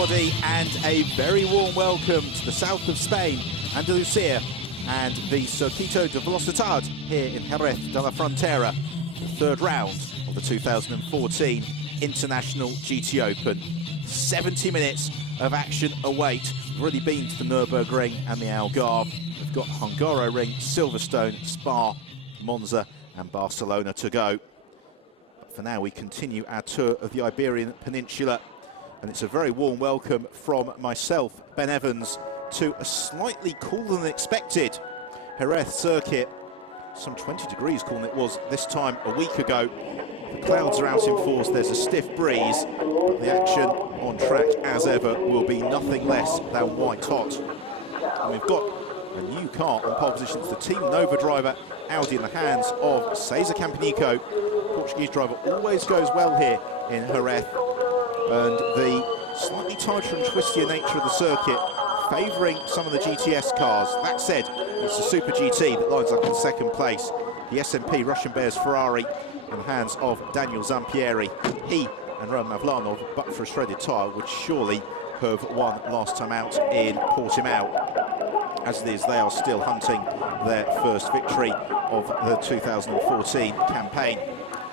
everybody, and a very warm welcome to the south of Spain, Andalusia, and the Circuito de Velocidad here in Jerez de la Frontera, the third round of the 2014 International GT Open. 70 minutes of action await. We've already been to the Nürburgring and the Algarve. We've got Hungaroring, Silverstone, Spa, Monza and Barcelona to go. But for now we continue our tour of the Iberian Peninsula, and it's a very warm welcome from myself, Ben Evans, to a slightly cooler than expected Jerez circuit. Some 20 degrees cooler than it was this time a week ago. The clouds are out in force, there's a stiff breeze, but the action on track, as ever, will be nothing less than white hot. And we've got a new car on pole position. It's the Team Nova driver, Audi, in the hands of César Campanico. Portuguese driver always goes well here in Jerez, and the slightly tighter and twistier nature of the circuit favouring some of the GTS cars. That said, it's the Super GT that lines up in second place. The SMP Russian Bears Ferrari in the hands of Daniel Zampieri. He and Roman Mavlanov, but for a shredded tyre, would surely have won last time out in Portimao. As it is, they are still hunting their first victory of the 2014 campaign.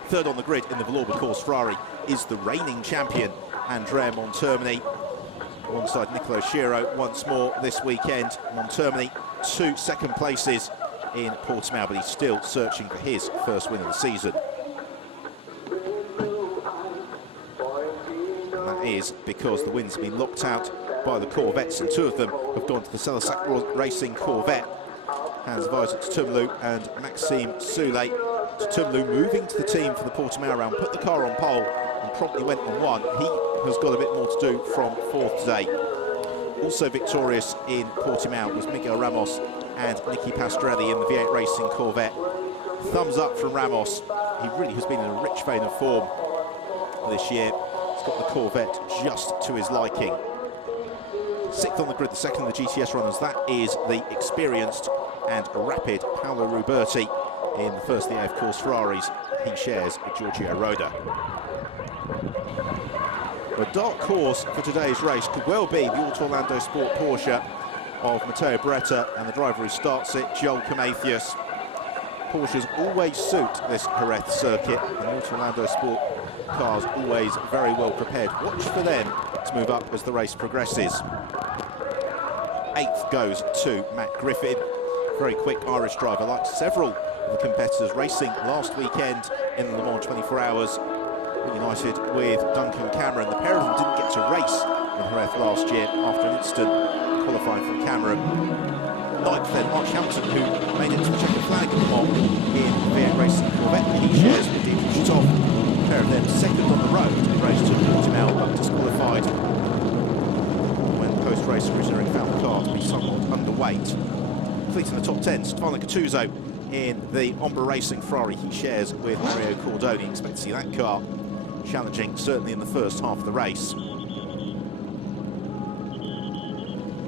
Third on the grid in the Valour course, Ferrari, is the reigning champion, Andrea Montermini. Alongside Nicolo Schiro once more this weekend. Montermini, 2 second places in Portimao, but he's still searching for his first win of the season. And that is because the wins have been locked out by the Corvettes, and 2 of them have gone to the Celasac Racing Corvette. Hans Weiser to Tumlu and Maxime Soulé. To Tumlu moving to the team for the Portimao round, put the car on pole and promptly went on 1. He has got a bit more to do from 4th today. Also victorious in Portimao was Miguel Ramos and Nicky Pastorelli in the V8 Racing Corvette. Thumbs up from Ramos. He really has been in a rich vein of form this year. He's got the Corvette just to his liking. 6th on the grid, the second of the GTS runners. That is the experienced and rapid Paolo Ruberti in the first of the AF Course Ferraris he shares with Giorgio Roda. A dark horse for today's race could well be the Auto Orlando Sport Porsche of Matteo Beretta and the driver who starts it, Joel Camathius. Porsches always suit this Jerez circuit, and the Auto Orlando Sport cars always very well prepared. Watch for them to move up as the race progresses. 8th goes to Matt Griffin, very quick Irish driver, like several of the competitors racing last weekend in the Le Mans 24 Hours. United with Duncan Cameron. The pair of them didn't get to race in Jerez last year after an incident qualifying from Cameron. 9th then, Mark Hampton, who made it to the checkered flag at Le Mans in V8 Racing Corvette that he shares with Dietrich Stoff. The pair of them second on the road in race to Portimao, but disqualified when post-race originally found the car to be somewhat underweight. Fleet in the top 10, Stefano Gattuso in the Ombra Racing Ferrari he shares with Mario Cordoni. Expect to see that car challenging certainly in the first half of the race.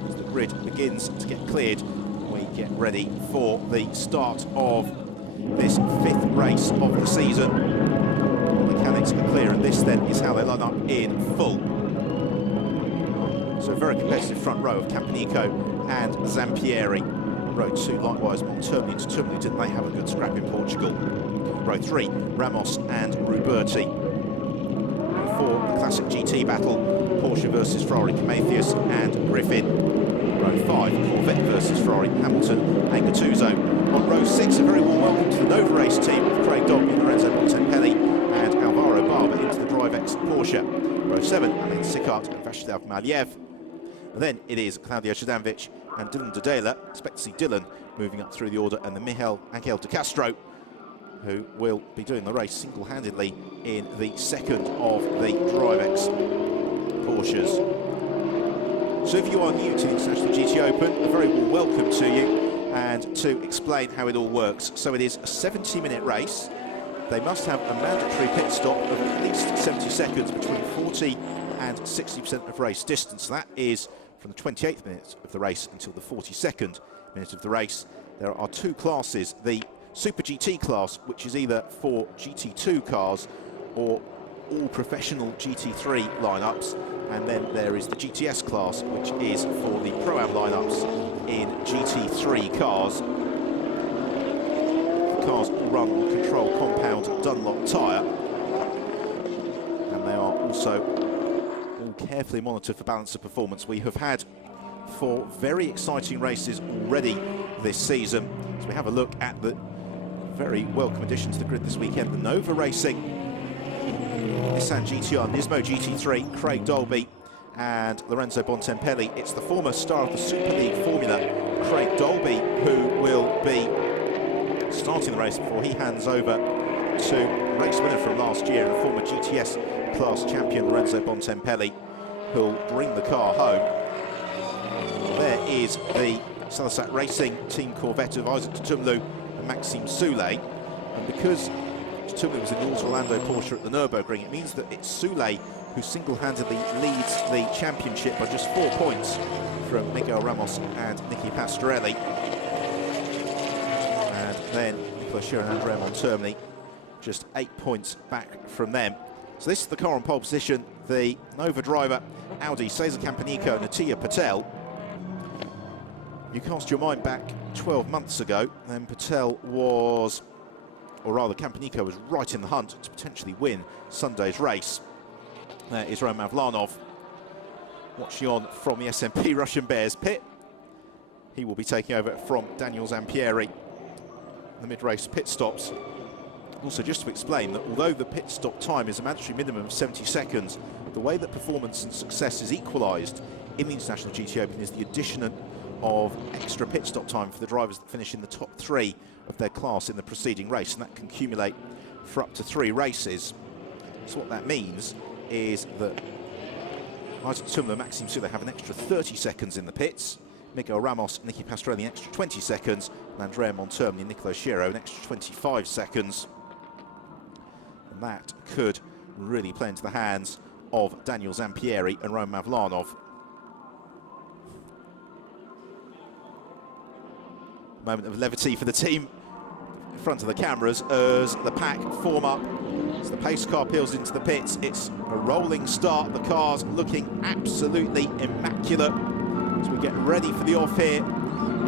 As the grid begins to get cleared, we get ready for the start of this 5th race of the season. All mechanics are clear, and this then is how they line up in full. So a very competitive front row of Campanico and Zampieri. Row 2, likewise, Montermini and Tumlu, didn't they have a good scrap in Portugal? Row 3, Ramos and Ruberti. Row 4, the classic GT battle, Porsche versus Ferrari, Camathius and Griffin. Row 5, Corvette versus Ferrari, Hamilton and Gattuso. On row 6, a very warm welcome to the Nova Race team with Craig Dogby, Lorenzo Bontempelli and Alvaro Barber into the DriveX Porsche. Row 7, Alain Sicart and Vacislav Maliev. And then it is Claudio Jadanovic and Dylan Dodela. Expect to see Dylan moving up through the order, and the Miguel Angel de Castro, who will be doing the race single-handedly in the second of the DriveX Porsches. So if you are new to the International GT Open, a very warm welcome to you, and to explain how it all works. So it is a 70-minute race. They must have a mandatory pit stop of at least 70 seconds between 40 and 60% of race distance. That is from the 28th minute of the race until the 42nd minute of the race. There are 2 classes, the Super GT class, which is either for GT2 cars or all professional GT3 lineups, And then there is the GTS class, which is for the Pro-Am lineups in GT3 cars. The cars all run on control compound Dunlop tyre. And they are also all carefully monitored for balance of performance. We have had 4 very exciting races already this season. So we have a look at the very welcome addition to the grid this weekend. The Nova Racing Nissan GTR Nismo GT3, Craig Dolby and Lorenzo Bontempelli. It's the former star of the Super League Formula, Craig Dolby, who will be starting the race before he hands over to race winner from last year and former GTS class champion Lorenzo Bontempelli, who'll bring the car home. There is the Salasat Racing Team Corvette of Isaac Tutumlu and Maxime Soulé. And because Tutumlu was in the Orlando Porsche at the Nürburgring, it means that it's Soulé who single-handedly leads the championship by just 4 points from Miguel Ramos and Nicky Pastorelli. And then Nicolas Scherer and Andrea Montermini just 8 points back from them. So this is the car on pole position, the Nova driver, Audi, Cesar Campanico and Atiya Patel. You cast your mind back 12 months ago, and Patel was, or rather Campanico was right in the hunt to potentially win Sunday's race. There is Roman Mavlanov watching on from the SMP Russian Bears pit. He will be taking over from Daniel Zampieri. The mid-race pit stops. Also, just to explain that although the pit stop time is a mandatory minimum of 70 seconds, the way that performance and success is equalised in the International GT Open is the addition of extra pit stop time for the drivers that finish in the top 3 of their class in the preceding race, and that can accumulate for up to 3 races. So what that means is that Isaac Tutumlu and Maxime Soulé have an extra 30 seconds in the pits, Miguel Ramos and Nicky Pastorelli an extra 20 seconds, and Andrea Montermini and Nicolas Scherer an extra 25 seconds. And that could really play into the hands of Daniel Zampieri and Roman Mavlanov. Moment of levity for the team in front of the cameras as the pack form up. As the pace car peels into the pits, it's a rolling start. The car's looking absolutely immaculate as we get ready for the off here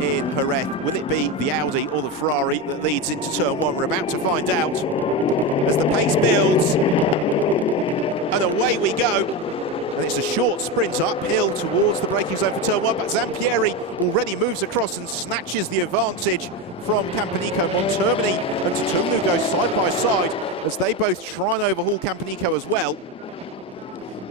in Jerez. Will it be the Audi or the Ferrari that leads into turn 1? We're about to find out as the pace builds, and away we go. And it's a short sprint uphill towards the braking zone for turn 1, but Zampieri already moves across and snatches the advantage from Campanico. Montermini and Tutumlu go side by side as they both try and overhaul Campanico as well.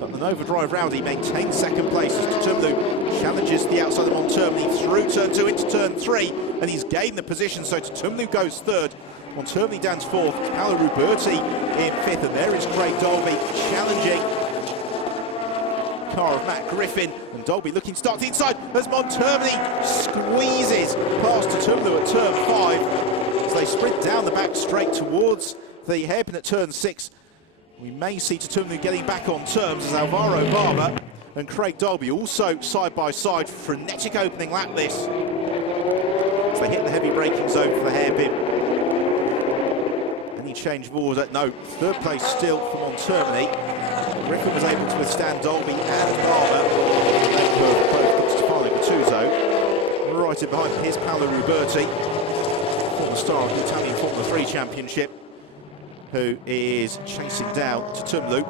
But the Nova driver Audi maintains second place as Tutumlu challenges the outside of Montermini through turn 2 into turn 3, and he's gained the position, so Tutumlu goes third. Montermini down to 4th, Paolo Ruberti in 5th, and there is Craig Dolby challenging car of Matt Griffin, and Dolby looking to start to the inside as Montermini squeezes past Tutumlu at turn 5 as they sprint down the back straight towards the hairpin at turn 6. We may see Tutumlu getting back on terms as Alvaro Barber and Craig Dolby also side by side. Frenetic opening lap this as they hit the heavy braking zone for the hairpin. Any change of order? No, third place still for Montermini. Griffin was able to withstand Dolby and Barber. Both Stefano Gattuso. Right in behind him, here's Paolo Ruberti, former star of the Italian Formula 3 Championship, who is chasing down Tutumlu.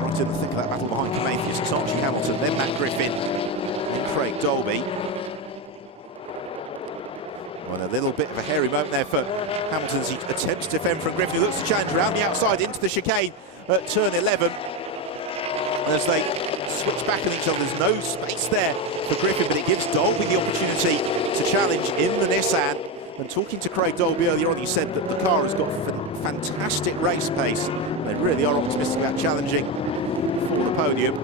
Right in the thick of that battle behind Prometheus, it's Archie Hamilton, then Matt Griffin, and Craig Dolby. Well, a little bit of a hairy moment there for Hamilton as he attempts to defend from Griffin, who looks to challenge around the outside into the chicane at turn 11. And as they switch back on each other, there's no space there for Griffin, but it gives Dolby the opportunity to challenge in the Nissan. And talking to Craig Dolby earlier on, he said that the car has got fantastic race pace. And they really are optimistic about challenging for the podium.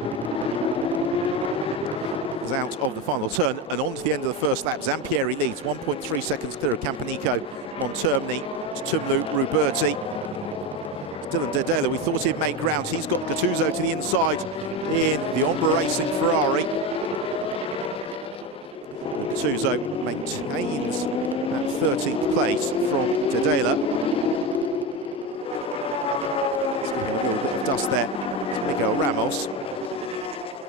It's out of the final turn and on to the end of the first lap. Zampieri leads 1.3 seconds clear of Campanico, Montermini, Tutumlu, Ruberti. Dylan Dedela, we thought he'd make ground. He's got Gattuso to the inside in the Ombra Racing Ferrari. Gattuso maintains that 13th place from Dedela. Let's give him a little bit of dust there. Miguel Ramos.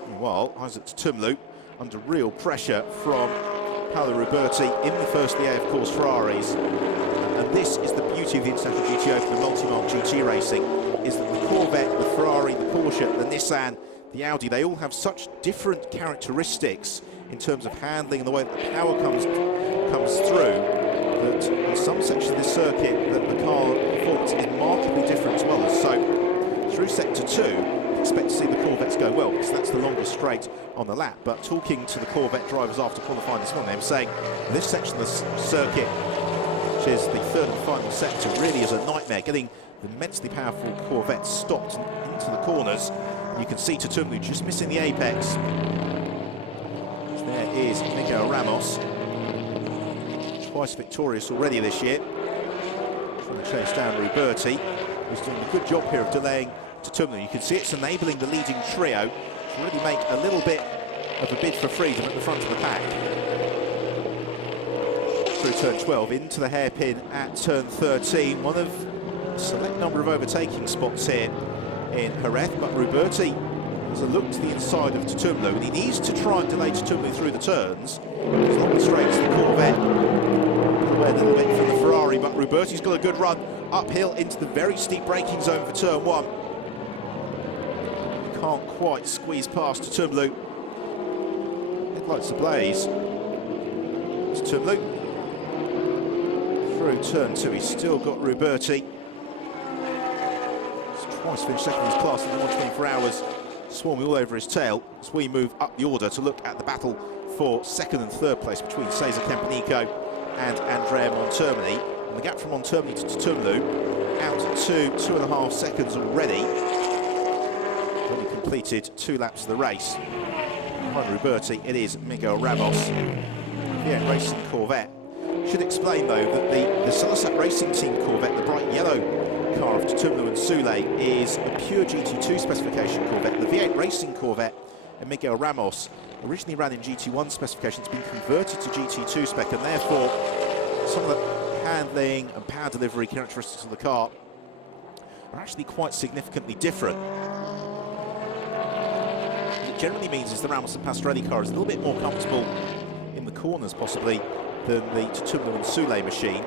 Meanwhile, Isaac Tumlu under real pressure from Paolo Ruberti in the first Lié, of course, Ferraris. And this is the beauty of the International GT Open and multi-mark GT racing, is that the Corvette, the Ferrari, the Porsche, the Nissan, the Audi, they all have such different characteristics in terms of handling and the way that the power comes through, that in some sections of this circuit that the car performance is markedly different as well. So through sector 2, expect to see the Corvettes go well, because that's the longest straight on the lap. But talking to the Corvette drivers after qualifying this morning, they were saying this section of the circuit, which is the third and final sector, really is a nightmare, getting the immensely powerful Corvettes stopped into the corners. You can see Tumlu just missing the apex. There is Miguel Ramos, twice victorious already this year, trying to chase down Ruberti, who's doing a good job here of delaying Tumlu. You can see it's enabling the leading trio to really make a little bit of a bid for freedom at the front of the pack. Through turn 12, into the hairpin at turn 13. One of a select number of overtaking spots here in Jerez, but Ruberti has a look to the inside of Tumlu, and he needs to try and delay Tumlu through the turns. As long as straights the Corvette, away a little bit from the Ferrari, but Ruberti's got a good run uphill into the very steep braking zone for turn 1. Can't quite squeeze past Tumlu. Headlights ablaze. It's Tumlu. Through turn 2, he's still got Ruberti. He's twice finished second in his class in the 124 hours, swarming all over his tail as we move up the order to look at the battle for second and third place between Cesar Campanico and Andrea Montermini. And the gap from Montermini to Tumlu out to 2.5 seconds already. Only completed 2 laps of the race. Behind Ruberti, it is Miguel Ramos. Yeah, racing Corvette. Should explain though that the Salazar Racing Team Corvette, the bright yellow car of Tumlu and Soule, is a pure GT2 specification Corvette. The V8 Racing Corvette and Miguel Ramos originally ran in GT1 specifications, been converted to GT2 spec, and therefore some of the handling and power delivery characteristics of the car are actually quite significantly different. What it generally means is the Ramos and Pastorelli car is a little bit more comfortable in the corners possibly than the Tumlu and Soule machine.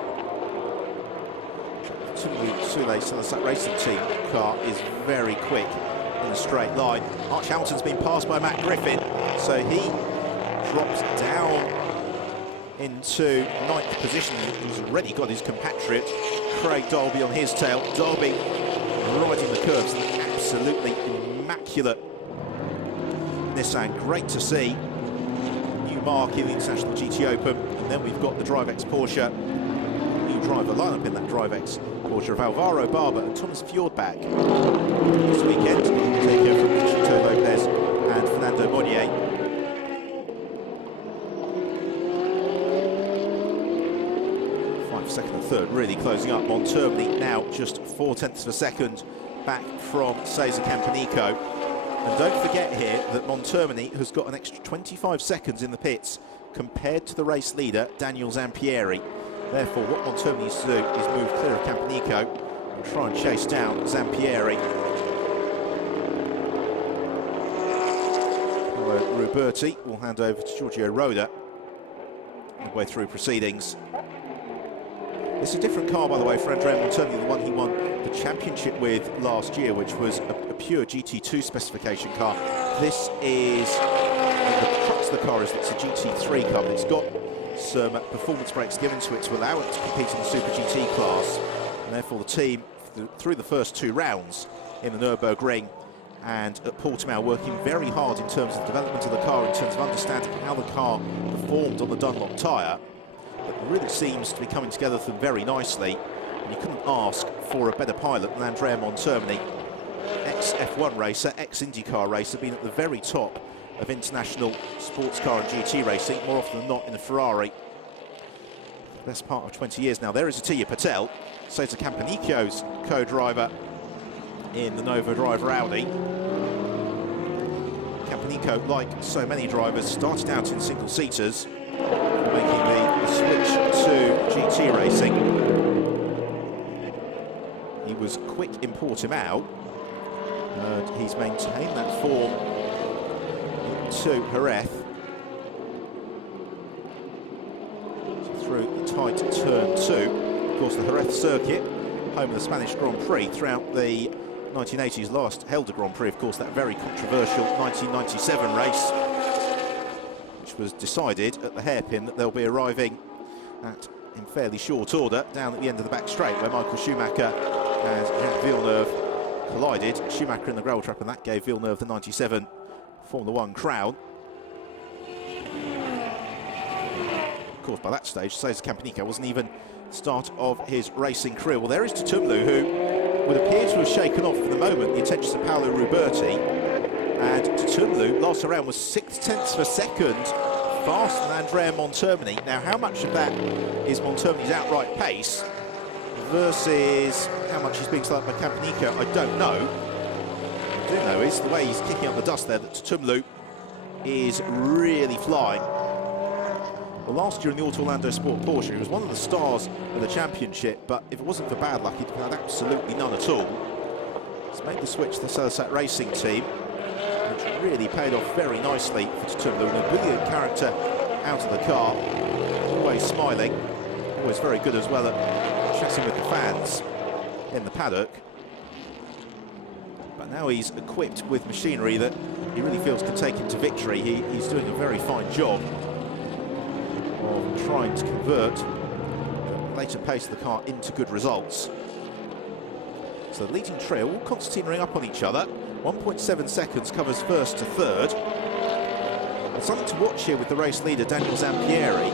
The Tumlu Soule Salazar Racing Team car is very quick in a straight line. Arch Hamilton's been passed by Matt Griffin, so he drops down into 9th position. He's already got his compatriot Craig Dolby on his tail. Dolby riding the curves, an absolutely immaculate Nissan. Great to see. New mark in the International GT Open. And then we've got the DriveX Porsche. New driver lineup in that DriveX Porsche of Alvaro Barber and Thomas Fjordbach this weekend. Take over from Chito Lopez and Fernando Monnier. Second and third really closing up. Montermini now just 0.4 of a second back from Cesar Campanico. And don't forget here that Montermini has got an extra 25 seconds in the pits compared to the race leader, Daniel Zampieri. Therefore, what Montermini needs to do is move clear of Campanico and try and chase down Zampieri. Ruberti will hand over to Giorgio Roda midway through proceedings. It's a different car, by the way, for Andrea Montermini, the one he won the championship with last year, which was a pure GT2 specification car. This is, the crux of the car is it's a GT3 car, but it's got some performance brakes given to it to allow it to compete in the Super GT class. And therefore the team, through the first 2 rounds in the Nürburgring and at Portimao, working very hard in terms of the development of the car, in terms of understanding how the car performed on the Dunlop tyre. But it really seems to be coming together for them very nicely, and you couldn't ask for a better pilot than Andrea Montermini, ex-F1 racer, ex-IndyCar racer, been at the very top of international sports car and GT racing, more often than not in a Ferrari. Best part of 20 years now. There is Atiya Patel, Cesar Campanico's co-driver in the Nova driver Audi. Campanico, like so many drivers, started out in single-seaters, making the switch to GT racing. He was quick in Portimao, He's maintained that form to Jerez. So through the tight turn 2. Of course, the Jerez circuit, home of the Spanish Grand Prix throughout the 1980s, last held a Grand Prix, of course, that very controversial 1997 race, which was decided at the hairpin that they'll be arriving at in fairly short order down at the end of the back straight, where Michael Schumacher and Jacques Villeneuve collided. Schumacher in the gravel trap, and that gave Villeneuve the 97 Formula 1 crown. Of course, by that stage, César Campanico wasn't even the start of his racing career. Well, there is Tutumlu, who would appear to have shaken off for the moment the attentions of Paolo Ruberti. And Tutumlu, last around, was 6/10 of a second faster than Andrea Montermini. Now, how much of that is Montermini's outright pace versus how much he's being slowed by Campanico, I don't know. What I do know is the way he's kicking up the dust there, that Tutumlu is really flying. Well, last year in the Auto Orlando Sport Porsche, he was one of the stars of the championship, but if it wasn't for bad luck, he'd had absolutely none at all. He's made the switch to the Celisat Racing team, which really paid off very nicely for Tutumlu. A brilliant character out of the car, always smiling, always very good as well at chatting with the fans in the paddock. But now he's equipped with machinery that he really feels can take him to victory. He's doing a very fine job of trying to convert the later pace of the car into good results. So the leading trio all concertinaing up on each other. 1.7 seconds covers first to third. And something to watch here with the race leader, Daniel Zampieri,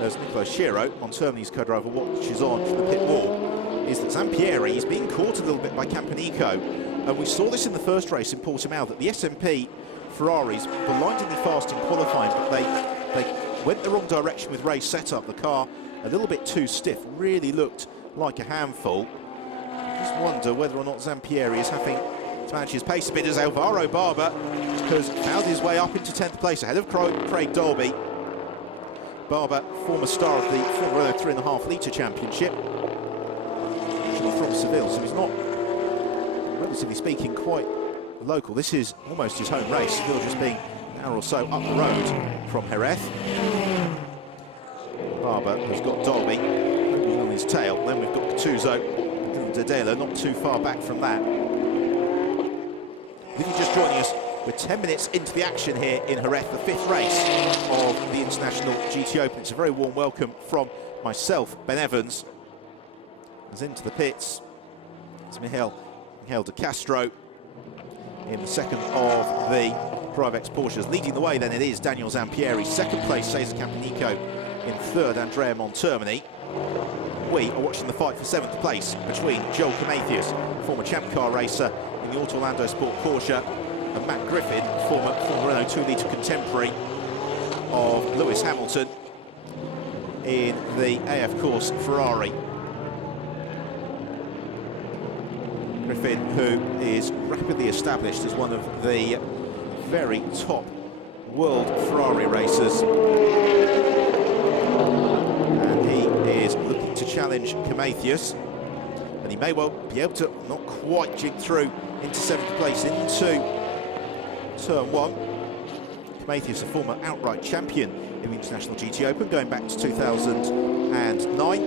as Niccolo Schiro, Montermini's co-driver, watches on from the pit wall, is that Zampieri is being caught a little bit by Campanico. And we saw this in the first race in Portimao, that the SMP Ferraris were blindingly fast in qualifying, but they went the wrong direction with race setup. The car a little bit too stiff, really looked like a handful. I just wonder whether or not Zampieri is having to manage his pace a bit, as Alvaro Barber has found his way up into 10th place ahead of Craig Dolby. Barber, former star of the Formula 3.5 litre championship, actually from Seville, so he's not, relatively speaking, quite local. This is almost his home race, Seville just being an hour or so up the road from Jerez. Barber has got Dolby on his tail. Then we've got Gattuso and Dedela not too far back from that. If you're just joining us, we're 10 minutes into the action here in Jerez, the 5th race of the International GT Open. It's a very warm welcome from myself, Ben Evans. As into the pits is Miguel de Castro in the second of the Drivex Porsches. Leading the way then it is Daniel Zampieri. Second place, César Campanico. In third, Andrea Montermini. We are watching the fight for 7th place between Joel Camathius, former champ car racer in the Auto Orlando Sport Porsche, and Matt Griffin, former Renault 2-litre contemporary of Lewis Hamilton in the AF Course Ferrari. Griffin, who is rapidly established as one of the very top world Ferrari racers. And he is looking to challenge Camathius. And he may well be able to not quite jig through into 7th place into turn 1. Camathius, a former outright champion in the International GT Open, going back to 2009.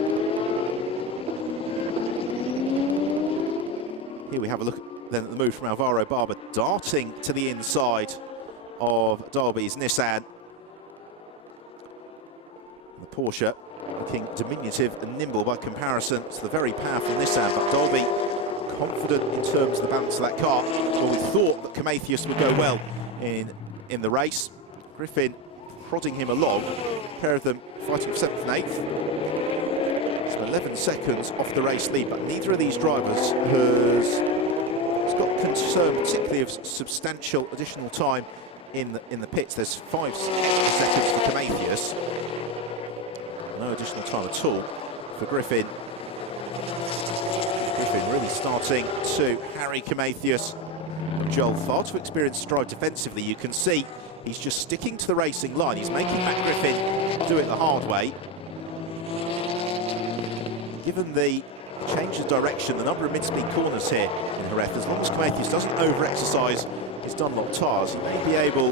Here we have a look then at the move from Alvaro Barber, darting to the inside of Dolby's Nissan. The Porsche looking diminutive and nimble by comparison to the very powerful Nissan, but Dolby confident in terms of the balance of that car. Well, we thought that Camathius would go well in the race. Griffin prodding him along, a pair of them fighting for 7th and 8th. Some 11 seconds off the race lead, but neither of these drivers has got concern, particularly of substantial additional time in the pits. There's 5 seconds for Camathius. No additional time at all for Griffin. Griffin really starting to harry Camathius. Joel, far too experienced to drive defensively. You can see he's just sticking to the racing line. He's making Matt Griffin do it the hard way. Given the change the direction, the number of mid-speed corners here in Jerez. As long as Prometheus doesn't over-exercise his Dunlop tyres, he may be able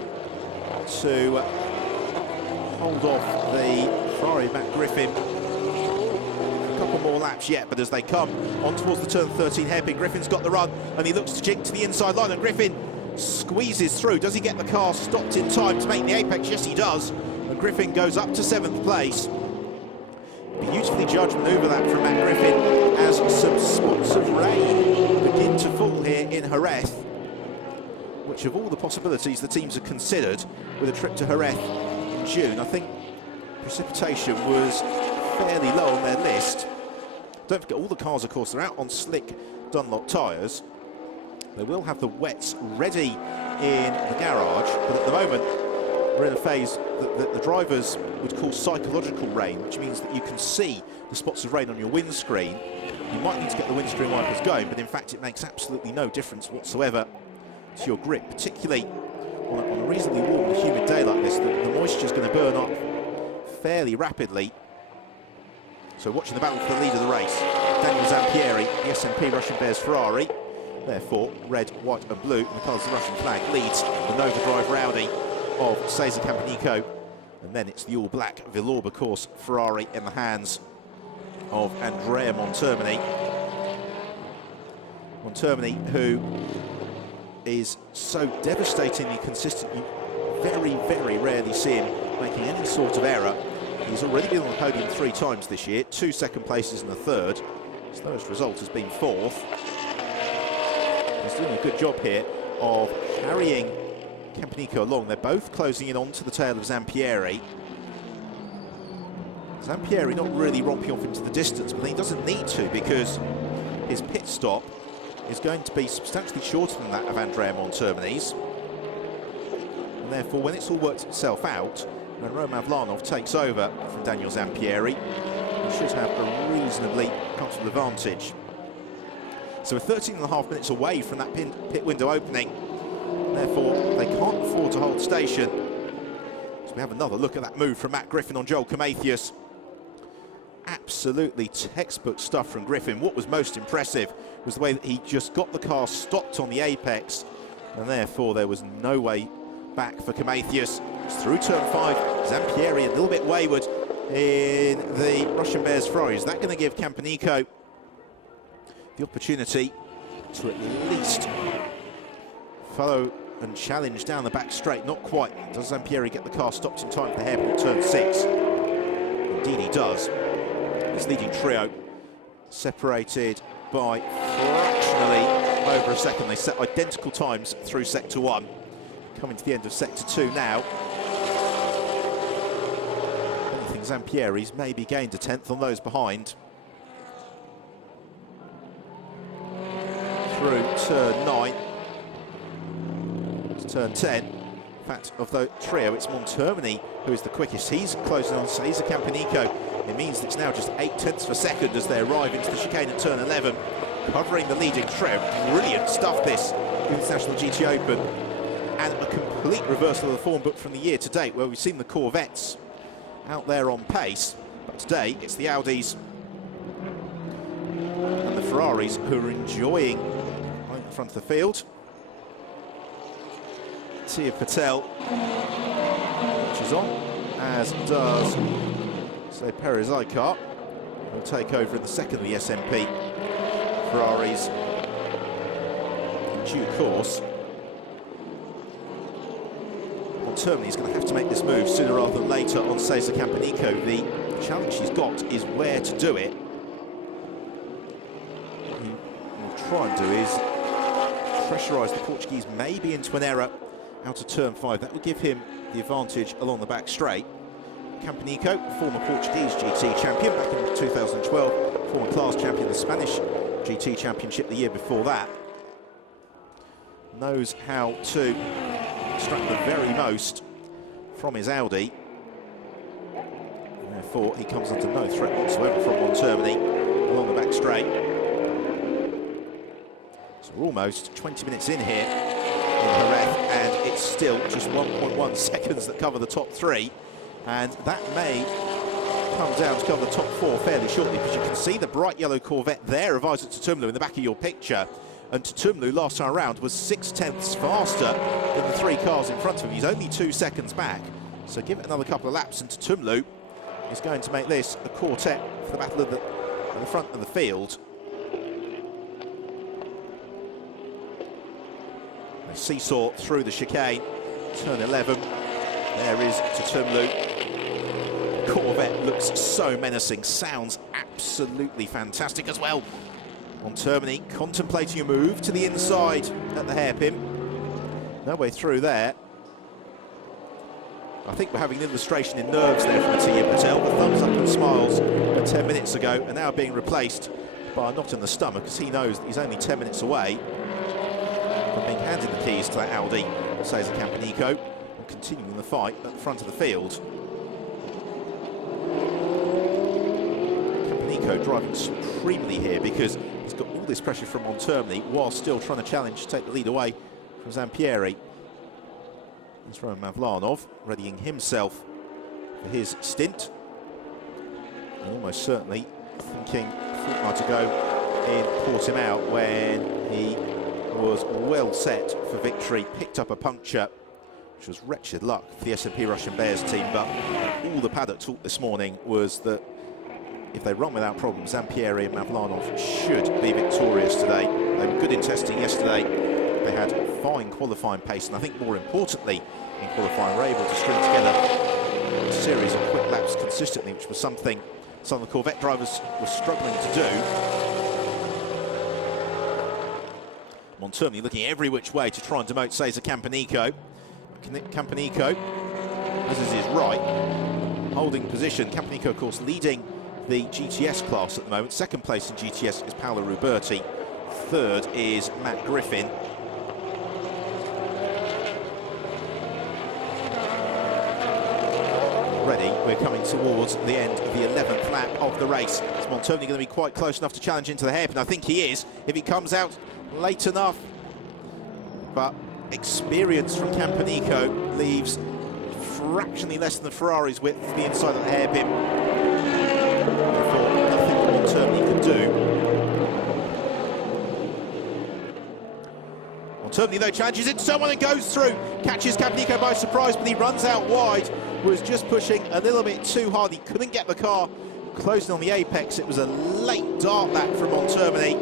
to hold off the Ferrari Matt Griffin. A couple more laps yet, but as they come on towards the turn 13 hairpin, Griffin's got the run, and he looks to jink to the inside line, and Griffin squeezes through. Does he get the car stopped in time to make the apex? Yes, he does. And Griffin goes up to 7th place. Beautifully judged manoeuvre that from Matt Griffin as some spots of rain begin to fall here in Jerez, which of all the possibilities the teams have considered with a trip to Jerez in June, I think precipitation was fairly low on their list. Don't forget, all the cars, of course, they're out on slick Dunlop tyres. They will have the wets ready in the garage, but at the moment we're in a phase that the drivers would call psychological rain, which means that you can see the spots of rain on your windscreen. You might need to get the windscreen wipers going, but in fact it makes absolutely no difference whatsoever to your grip, particularly on a reasonably warm and humid day like this. The moisture is going to burn up fairly rapidly. So watching the battle for the lead of the race, Daniel Zampieri, the SMP Russian Bears Ferrari. Therefore, red, white and blue, in the colours of the Russian flag, leads the Nova Drive Rowdy of Cesar Campanico. And then it's the all-black Villorba course Ferrari in the hands of Andrea Montermini. Montermini, who is so devastatingly consistent, you very, very rarely see him making any sort of error. He's already been on the podium 3 times this year, 2 second places and a third. His lowest result has been 4th. He's doing a good job here of carrying Campanico along. They're both closing in onto the tail of Zampieri. Zampieri not really romping off into the distance, but he doesn't need to, because his pit stop is going to be substantially shorter than that of Andrea Montermini's. And therefore, when it's all worked itself out, when Roman Vlanov takes over from Daniel Zampieri, he should have a reasonably comfortable advantage. So we're 13.5 minutes away from that pit window opening. Therefore, they can't afford to hold station. So we have another look at that move from Matt Griffin on Joel Prometheus. Absolutely textbook stuff from Griffin. What was most impressive was the way that he just got the car stopped on the apex, and therefore there was no way back for Prometheus. It's through turn 5, Zampieri a little bit wayward in the Russian Bears Ferrari. Is that going to give Campanico the opportunity to at least follow and challenge down the back straight? Not quite. Does Zampieri get the car stopped in time for the hairpin at turn 6? Indeed he does. This leading trio separated by fractionally over a second. They set identical times through sector 1. Coming to the end of sector 2 now. I think Zampieri's maybe gained a 10th on those behind. Through turn 9 to turn 10. In fact, of the trio, it's Montermini who is the quickest. He's closing on Cesar Campanico. It means that it's now just 8 tenths of a second as they arrive into the chicane at turn 11, covering the leading trio. Brilliant stuff, this International GT Open, and a complete reversal of the form book from the year to date, where we've seen the Corvettes out there on pace, but today it's the Audis and the Ferraris who are enjoying right in front of the field. Tia Patel, which is on, as does Perez Icar, will take over in the second of the SMP Ferraris in due course. Montermini is going to have to make this move sooner rather than later on Cesar Campanico. The challenge he's got is where to do it. What he will try and do is pressurise the Portuguese maybe into an error out of turn 5. That will give him the advantage along the back straight. Campanico, former Portuguese GT champion back in 2012, former class champion, the Spanish GT championship the year before that. Knows how to extract the very most from his Audi. And therefore, he comes under no threat whatsoever from Montermini along the back straight. So we're almost 20 minutes in here in Jerez, and it's still just 1.1 seconds that cover the top 3. And that may come down to cover the top four fairly shortly, because you can see the bright yellow Corvette there of Isaac Tutumlu in the back of your picture. And Tutumlu last time around was 6/10 faster than the 3 cars in front of him. He's only 2 seconds back. So give it another couple of laps and Tutumlu is going to make this a quartet for the battle of the front of the field. They seesaw through the chicane, turn 11. There is Tutumlu. Corvette looks so menacing, sounds absolutely fantastic as well. Montermini contemplating a move to the inside at the hairpin. No way through there. I think we're having an illustration in nerves there from Atiya Patel. The thumbs up and smiles 10 minutes ago are now being replaced by a knot in the stomach, as he knows that he's only 10 minutes away from being handed the keys to that Audi, says Campanico, and continuing the fight at the front of the field. Campanico driving supremely here because he's got all this pressure from Montermini while still trying to challenge to take the lead away from Zampieri. There's Roman Mavlanov readying himself for his stint, and almost certainly thinking a fortnight ago in Portimao when he was well set for victory, picked up a puncture, which was wretched luck for the S&P Russian Bears team, but all the paddock talk this morning was that if they run without problems, Zampieri and Mavlanov should be victorious today. They were good in testing yesterday. They had fine qualifying pace, and I think more importantly in qualifying were able to string together a series of quick laps consistently, which was something some of the Corvette drivers were struggling to do. Montermini looking every which way to try and demote Cesar Campanico. Campanico, as is his right, holding position. Campanico, of course, leading the GTS class at the moment. Second place in GTS is Paolo Ruberti. Third is Matt Griffin. Already, we're coming towards the end of the 11th lap of the race. Is Montermini going to be quite close enough to challenge into the hairpin? I think he is, if he comes out late enough. But experience from Campanico leaves fractionally less than the Ferrari's width to the inside of the hairpin. Therefore, nothing that Montermini can do. Montermini, though, challenges into someone and goes through. Catches Campanico by surprise, but he runs out wide. Was just pushing a little bit too hard. He couldn't get the car closing on the apex. It was a late dart lap from Montermini.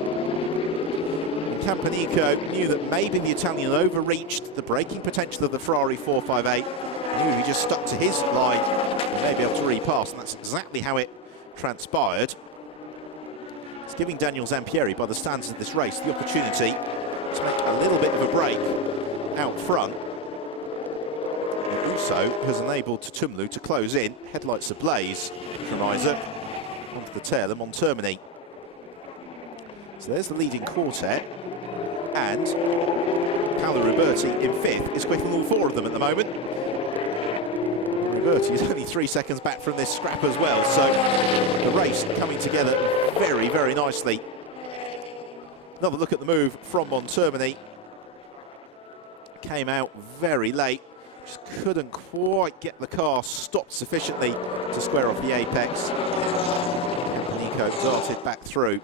And Campanico knew that maybe the Italian overreached the braking potential of the Ferrari 458. Knew if he just stuck to his line, he may be able to repass, and that's exactly how it transpired. It's giving Daniel Zampieri, by the standards of this race, the opportunity to make a little bit of a break out front. It also has enabled Tutumlu to close in, headlights ablaze from Isaac, onto the tail of Montermini. So there's the leading quartet, and Paolo Ruberti in 5th is quicker than all 4 of them at the moment. Ruberti is only 3 seconds back from this scrap as well, so the race coming together very, very nicely. Another look at the move from Montermini. Came out very late. Just couldn't quite get the car stopped sufficiently to square off the apex. Campanico darted back through.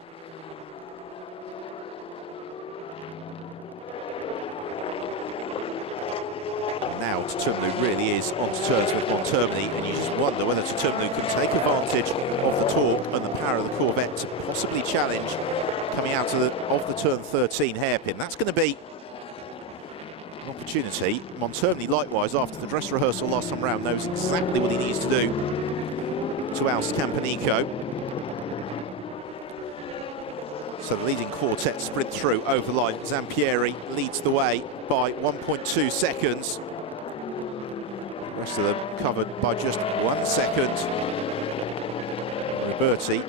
Now Tutumlu really is on terms with Montermini, and you just wonder whether Tutumlu can take advantage of the torque and the power of the Corvette to possibly challenge coming out of the turn 13 hairpin. That's going to be an opportunity. Montermini, likewise, after the dress rehearsal last time round, knows exactly what he needs to do to oust Campanico. So the leading quartet sprint through over the line. Zampieri leads the way by 1.2 seconds. The rest of them covered by just 1 second. Ruberti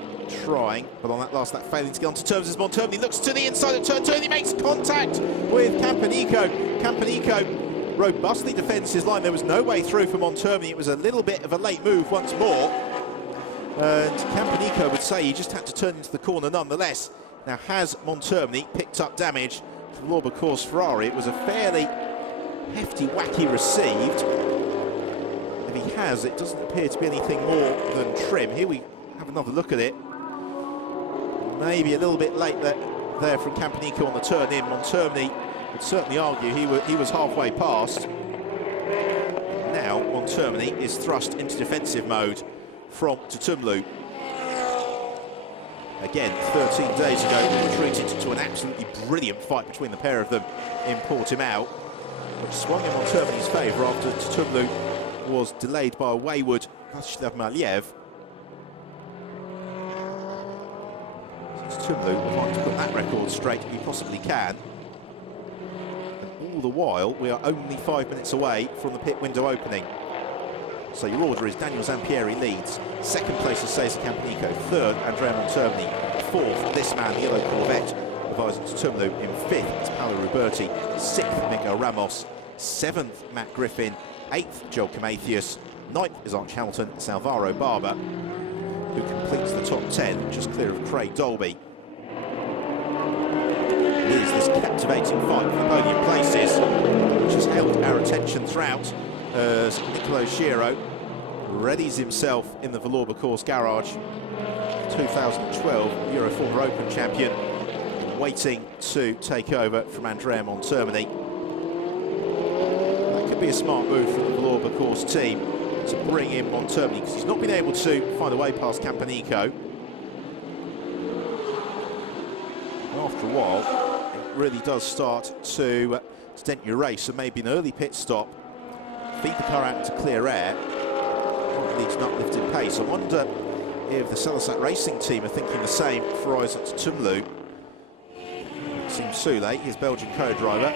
trying, but on that last lap failing to get onto terms as Montermini looks to the inside of turn 2 and he makes contact with Campanico. Campanico robustly defends his line. There was no way through for Montermini. It was a little bit of a late move once more, and Campanico would say he just had to turn into the corner nonetheless. Now, has Montermini picked up damage from Lorbecour's Ferrari? It was a fairly hefty whack he received. If he has, it doesn't appear to be anything more than trim. Here we have another look at it. Maybe a little bit late there from Campanico on the turn in. Montermini would certainly argue he was halfway past. Now Montermini is thrust into defensive mode from Tutumlu. Again, 13 days ago, we retreated to an absolutely brilliant fight between the pair of them in Portimao, which swung in Montermini's favour after Tutumlu was delayed by a wayward Vacislav Maliev. Tutumlu will try to put that record straight if he possibly can. And all the while, we are only 5 minutes away from the pit window opening. So your order is Daniel Zampieri leads. Second place is Cesar Campanico. Third, Andrea Montermini. Fourth, this man, the yellow Corvette of Isaac Tutumlu. In fifth, it's Paolo Ruberti. Sixth, Miguel Ramos. Seventh, Matt Griffin. Eighth, Joel Camathius. Ninth is Arch Hamilton. It's Alvaro Barber, who completes the top 10, just clear of Craig Dolby. It is this captivating fight for the podium places, which has held our attention throughout, as Nicolo Schiro readies himself in the Vallorba course garage. 2012 Euro Formula Open champion, waiting to take over from Andrea Montermini. That could be a smart move from the Vallorba course team to bring in Montermini, because he's not been able to find a way past Campanico. And after a while, it really does start to dent your race, and maybe an early pit stop, feed the car out into clear air, leads an uplifted pace. I wonder if the Celisat Racing team are thinking the same for Isaac Tutumlu. Sim Soule, his Belgian co-driver,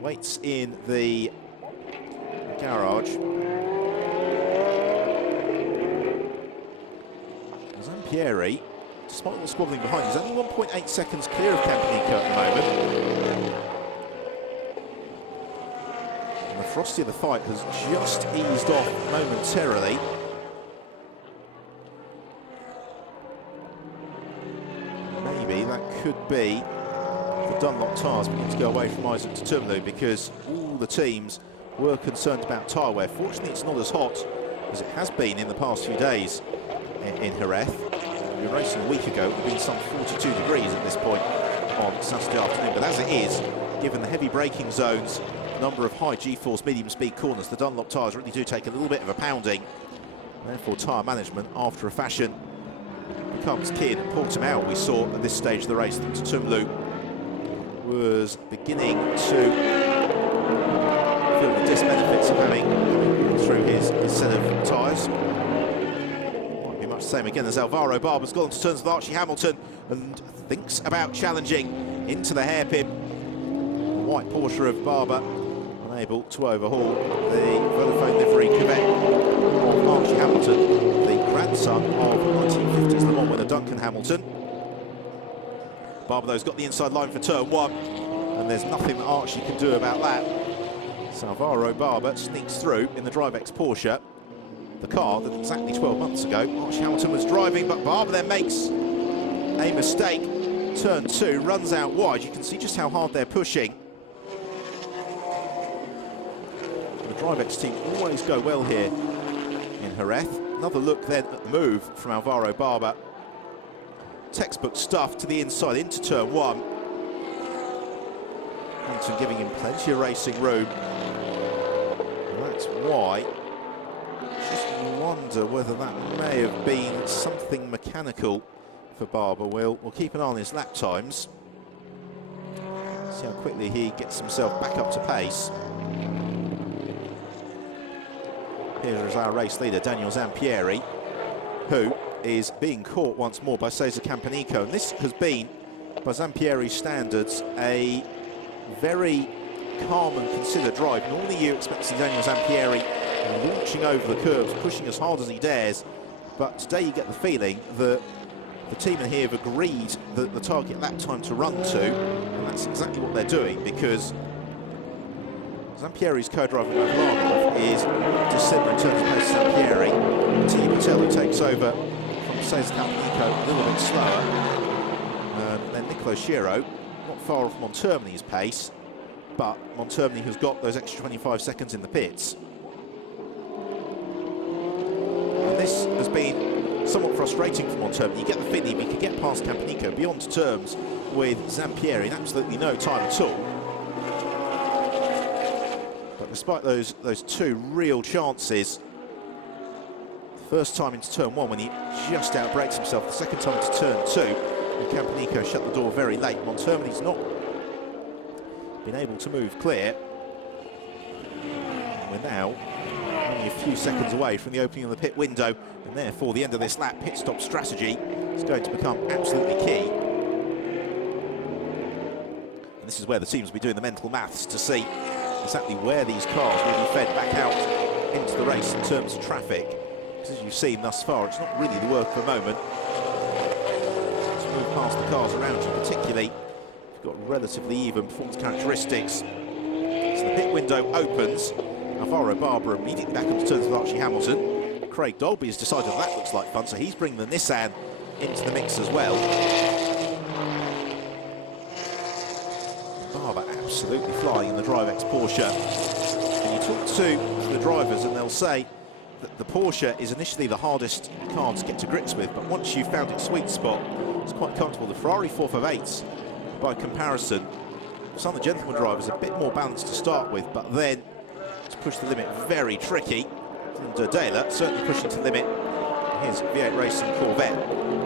waits in the garage. Zampieri, despite all squabbling behind, he's only 1.8 seconds clear of Campanico at the moment. And the frosty of the fight has just eased off momentarily. Maybe that could be the Dunlop tyres beginning to go away from Isaac Tutumlu, because all the teams were concerned about tyre wear. Fortunately, it's not as hot as it has been in the past few days in Jerez. We were racing a week ago, it would have been some 42 degrees at this point on Saturday afternoon. But as it is, given the heavy braking zones, the number of high G-force medium-speed corners, the Dunlop tyres really do take a little bit of a pounding. Therefore, tyre management, after a fashion, becomes key. In Portimao, we saw at this stage of the race that Tutumlu was beginning to feel the disbenefits of having through his set of tyres. Might be much the same again as Alvaro Barber's gone to turns with Archie Hamilton and thinks about challenging into the hairpin. The white Porsche of Barber unable to overhaul the Vodafone livery Corvette of Archie Hamilton, the grandson of 1950s Le Mans winner Duncan Hamilton. Barber, though's got the inside line for turn one, and there's nothing that Archie can do about that. So Alvaro Barber sneaks through in the DriveX Porsche, the car that exactly 12 months ago Archie Hamilton was driving, but Barber then makes a mistake. Turn two, runs out wide. You can see just how hard they're pushing. The DriveX team always go well here in Jerez. Another look then at the move from Alvaro Barber. Textbook stuff to the inside into turn one. Hamilton giving him plenty of racing room. And that's why I just wonder whether that may have been something mechanical for Barber. We'll keep an eye on his lap times. See how quickly he gets himself back up to pace. Here is our race leader, Daniel Zampieri, who is being caught once more by Cesar Campanico. And this has been, by Zampieri's standards, a very calm and considered drive. Normally you expect to see Daniel Zampieri launching over the curbs, pushing as hard as he dares. But today you get the feeling that the team in here have agreed that the target lap time to run to, and that's exactly what they're doing, because Zampieri's co-driver Mavlanov is dissimilar in terms of pace to Zampieri. T. Patel, who takes over from Cesar Campanico a little bit slower. Then Nicolo Schiro, not far off Montermini's pace, but Montermini has got those extra 25 seconds in the pits. frustrating for Montero. You get the feeling he could get past Campanico beyond terms with Zampieri in absolutely no time at all. But despite those two real chances, the first time into turn one when he just outbrakes himself, the second time into turn two, and Campanico shut the door very late. Montgomery's not been able to move clear. And we're now only a few seconds away from the opening of the pit window, and therefore the end of this lap pit stop strategy is going to become absolutely key. And this is where the teams will be doing the mental maths to see exactly where these cars will be fed back out into the race in terms of traffic. Because as you've seen thus far, it's not really the work of a moment. Just move past the cars around you, particularly if you've got relatively even performance characteristics. So the pit window opens. Alvaro Barber immediately back onto turns with Archie Hamilton. Craig Dolby has decided that looks like fun, so he's bringing the Nissan into the mix as well. Barber absolutely flying in the DriveX Porsche. And you talk to the drivers and they'll say that the Porsche is initially the hardest car to get to grips with, but once you've found its sweet spot, it's quite comfortable. The Ferrari 458s, by comparison, some of the gentleman drivers are a bit more balanced to start with, but then to push the limit, very tricky. And Dela certainly pushing to the limit his V8 Racing Corvette.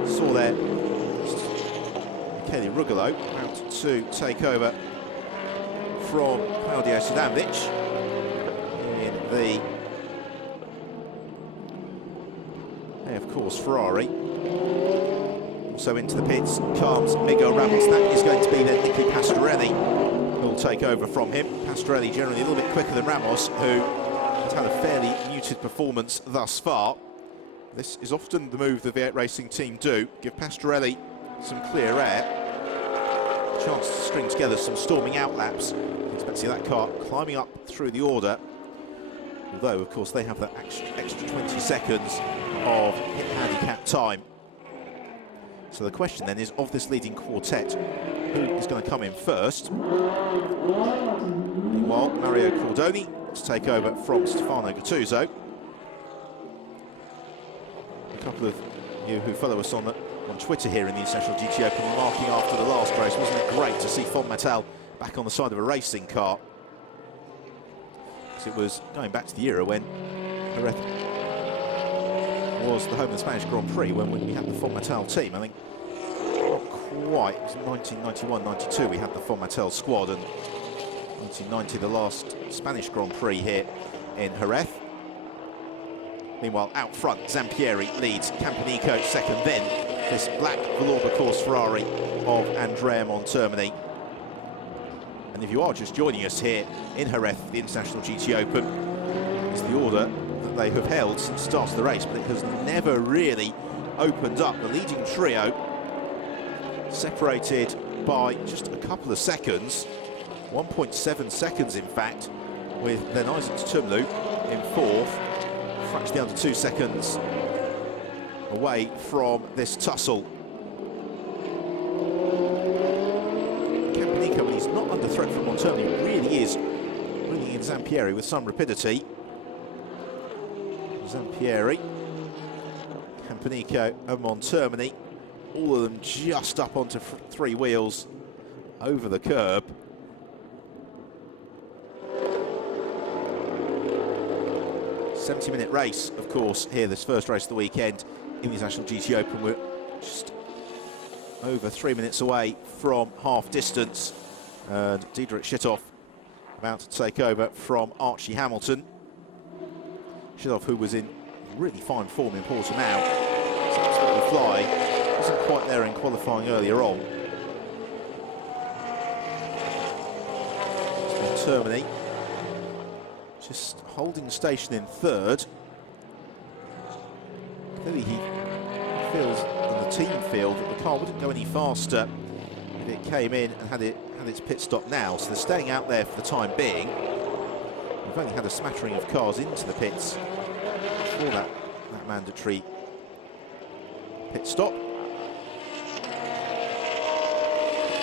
Saw there Michele Rugolo out to take over from Claudio Sidanovic in the, of course, Ferrari. Also into the pits comes Miguel Ramos. That is going to be then Nicky Pastorelli who will take over from him. Pastorelli generally a little bit quicker than Ramos, who has had a fairly muted performance thus far. This is often the move the V8 Racing team do, give Pastorelli some clear air, chance to string together some storming out laps. Expect to see that car climbing up through the order, although of course they have that extra 20 seconds of hit handicap time. So the question then is, of this leading quartet, who is going to come in first? Meanwhile, Mario Cordoni to take over from Stefano Gattuso. A couple of you who follow us on Twitter here in the International GT Open were marking after the last race, wasn't it great to see Fonmatel back on the side of a racing car? Because it was going back to the era when Jerez was the home of the Spanish Grand Prix, when we had the Fonmatel team. I think not quite, it was 1991-92 we had the Fonmatel squad, and 1990 the last Spanish Grand Prix here in Jerez. Meanwhile, out front, Zampieri leads, Campanico second, then this black Valour course Ferrari of Andrea Montermini. And if you are just joining us here in Jerez, the International GT Open, it's the order that they have held since the start of the race, but it has never really opened up. The leading trio separated by just a couple of seconds, 1.7 seconds in fact, with then Isaac Tumlu in fourth, fractionally under 2 seconds away from this tussle. Campanico, when he's not under threat from Montermini, really is bringing in Zampieri with some rapidity. Zampieri, Campanico and Montermini, all of them just up onto three wheels over the curb. -70-minute race, of course, here, this first race of the weekend in the International GT Open. We're just over 3 minutes away from half distance, and Diederik Schittoff about to take over from Archie Hamilton. Schittoff, who was in really fine form in Portimao, is absolutely flying. Wasn't quite there in qualifying earlier on. Montermini just holding station in third. Clearly he feels, and the team feel, that the car wouldn't go any faster if it came in and had its pit stop now. So they're staying out there for the time being. We've only had a smattering of cars into the pits for that mandatory pit stop.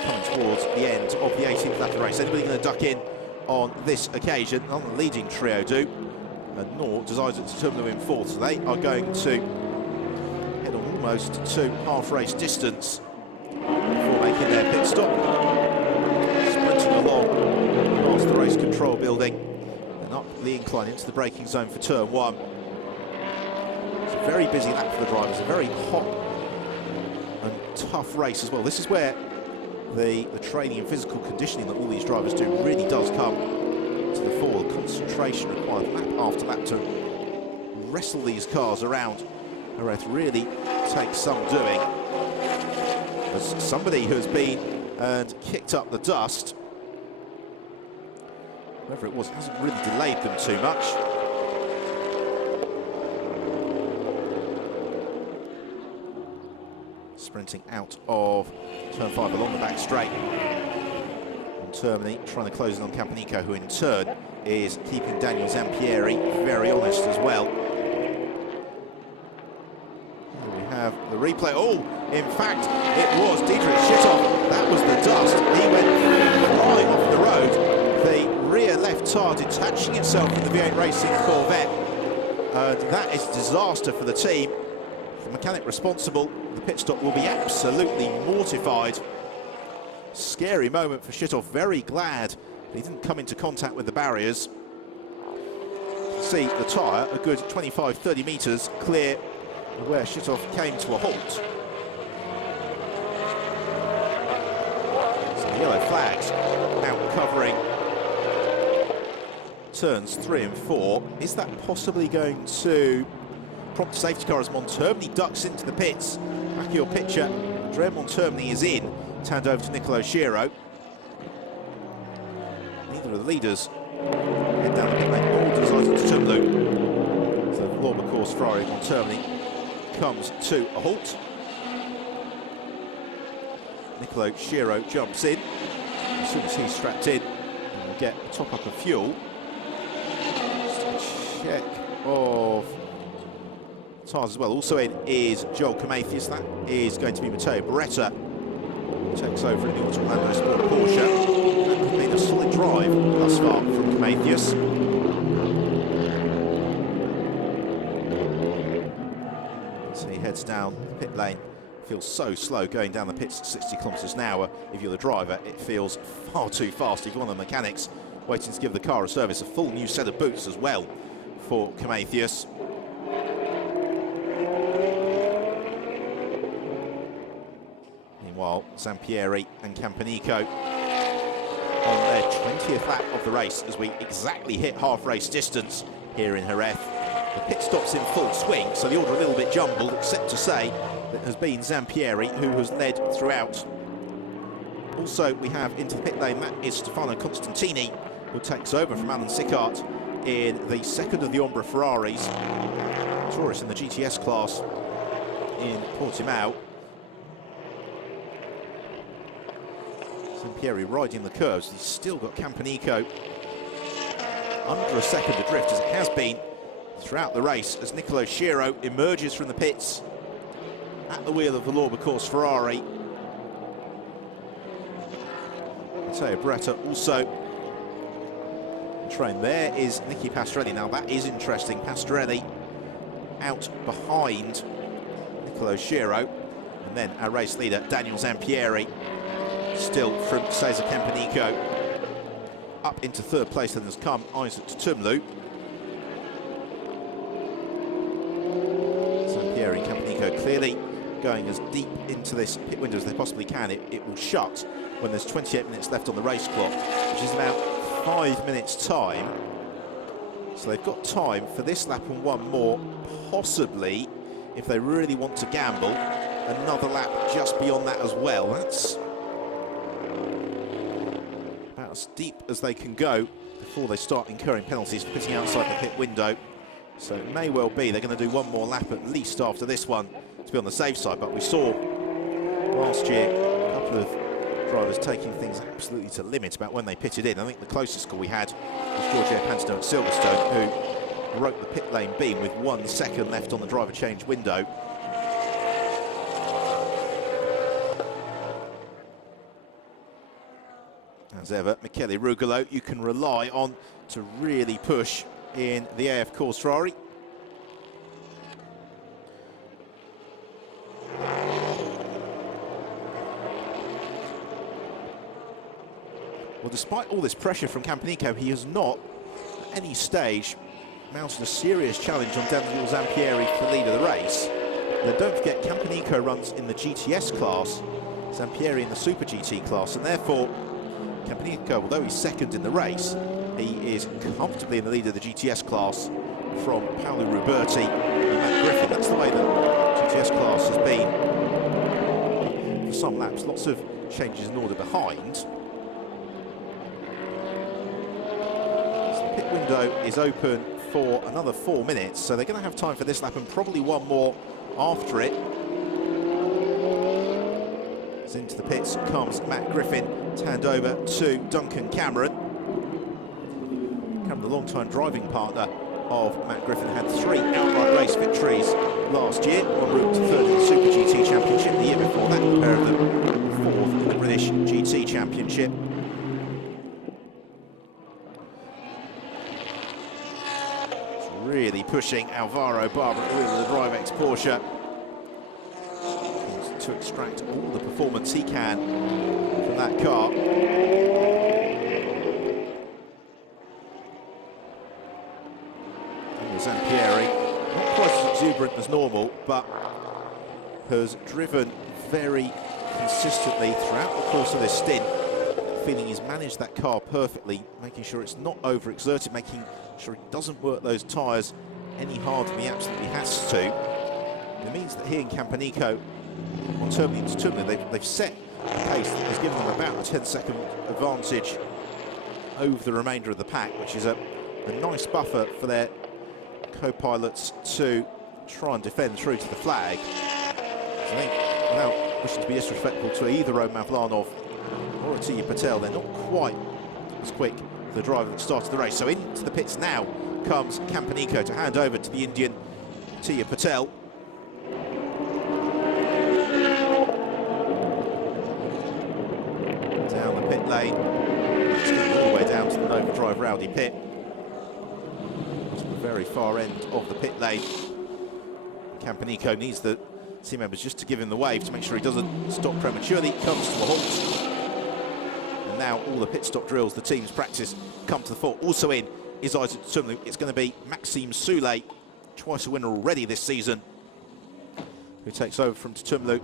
Coming towards the end of the 18th lap of the race. Anybody going to duck in on this occasion? None of the leading trio do, and nor does Isaac Tumlu in fourth. So they are going to head on almost to half-race distance before making their pit stop. Sprinting along past the race control building and up the incline into the braking zone for turn 1. It's a very busy lap for the drivers, a very hot and tough race as well. This is where the training and physical conditioning that all these drivers do really does come to the fore. The concentration required lap after lap to wrestle these cars around Jerez really takes some doing. As somebody who has been and kicked up the dust, whoever it was, hasn't really delayed them too much. Sprinting out of turn 5 along the back straight. And Termini trying to close in on Campanico, who in turn is keeping Daniel Zampieri very honest as well. Here we have the replay. Oh, in fact, it was Dietrich Schittoff. That was the dust. He went flying off the road. The rear left tyre detaching itself from the V8 Racing Corvette. That is a disaster for the team. The mechanic responsible, the pit stop, will be absolutely mortified. Scary moment for Schittoff. Very glad he didn't come into contact with the barriers. You can see the tyre a good 25-30 metres clear of where Schittoff came to a halt. So the yellow flags now covering turns 3 and 4. Is that possibly going to prompt a safety car as Montermini ducks into the pits? Back of your picture, Andrea Montermini is in, turned over to Nicolo Schiro. Neither of the leaders head down the pit lane, nor does Isaac Tumlu. So the Lorber course Ferrari Montermini comes to a halt. Nicolo Schiro jumps in. As soon as he's strapped in, and we'll get a top up of fuel. Just a check of tyres as well. Also in is Joel Comathius. That is going to be Matteo Beretta, who takes over in the Auto Orlando Sport Porsche. That has been a solid drive thus far from Comathius. So he heads down the pit lane. Feels so slow going down the pits at 60 kilometres an hour. If you're the driver, it feels far too fast. If you're one of the mechanics waiting to give the car a service, a full new set of boots as well for Comathius. Meanwhile, Zampieri and Campanico on their 20th lap of the race as we exactly hit half-race distance here in Jerez. The pit stop's in full swing, so the order a little bit jumbled, except to say that it has been Zampieri who has led throughout. Also, we have into the pit lane, that is Stefano Constantini, who takes over from Alan Sickart in the second of the Ombra Ferraris. Taurus in the GTS class in Portimao. Zampieri riding the curves. He's still got Campanico under a second adrift, as it has been throughout the race, as Nicolo Schiro emerges from the pits at the wheel of the Lorber course Ferrari. Matteo Beretta also trained. There is Nicky Pastorelli. Now that is interesting. Pastorelli out behind Nicolo Schiro, and then our race leader Daniel Zampieri still from Cesar Campanico. Up into third place then has come Isaac Tumlu. Zampieri and Campanico clearly going as deep into this pit window as they possibly can. It will shut when there's 28 minutes left on the race clock, which is about 5 minutes time. So they've got time for this lap and one more, possibly, if they really want to gamble, another lap just beyond that as well. That's about as deep as they can go before they start incurring penalties for pitting outside the pit window. So it may well be they're going to do one more lap at least after this one to be on the safe side. But we saw last year a couple of drivers taking things absolutely to limit about when they pitted in. I think the closest call we had was Giorgio Pantano at Silverstone, who broke the pit lane beam with 1 second left on the driver change window. As ever, Michele Rugolo, you can rely on to really push in the AF Course Ferrari. Well, despite all this pressure from Campanico, he has not, at any stage, mounted a serious challenge on Daniel Zampieri for the lead of the race. Now, don't forget, Campanico runs in the GTS class, Zampieri in the Super GT class, and therefore, Campanico, although he's second in the race, he is comfortably in the lead of the GTS class from Paolo Ruberti and Matt Griffin. That's the way the GTS class has been for some laps. Lots of changes in order behind. Pit window is open for another 4 minutes, so they're going to have time for this lap and probably one more after it. As into the pits comes Matt Griffin to hand over to Duncan Cameron. Cameron, the long-time driving partner of Matt Griffin, had 3 outright race victories last year, en route to third in the Super GT Championship. The year before that, the pair of them fourth in the British GT Championship. Really pushing Alvaro Barber at the wheel of the Drivex Porsche to extract all the performance he can from that car. Daniel Zampieri, not quite as exuberant as normal, but has driven very consistently throughout the course of this stint. Feeling he's managed that car perfectly, making sure it's not overexerted, making sure he doesn't work those tyres any harder than he absolutely has to. It means that he and Campanico, on terminally, they've set a pace that has given them about a 10-second advantage over the remainder of the pack, which is a nice buffer for their co-pilots to try and defend through to the flag. So I think, without wishing to be disrespectful to either Roman Mavlanov or Atiya Patel, they're not quite as quick as the driver that started the race. So into the pits now comes Campanico to hand over to the Indian Atiya Patel. Down the pit lane, it's going all the way down to the Nova Drive Rowdy pit. To the very far end of the pit lane. Campanico needs the team members just to give him the wave to make sure he doesn't stop prematurely. It comes to a halt. And now all the pit stop drills, the team's practice, come to the fore. Also in is Isaac Tumlu. It's going to be Maxime Soule, twice a winner already this season, who takes over from Tumlu.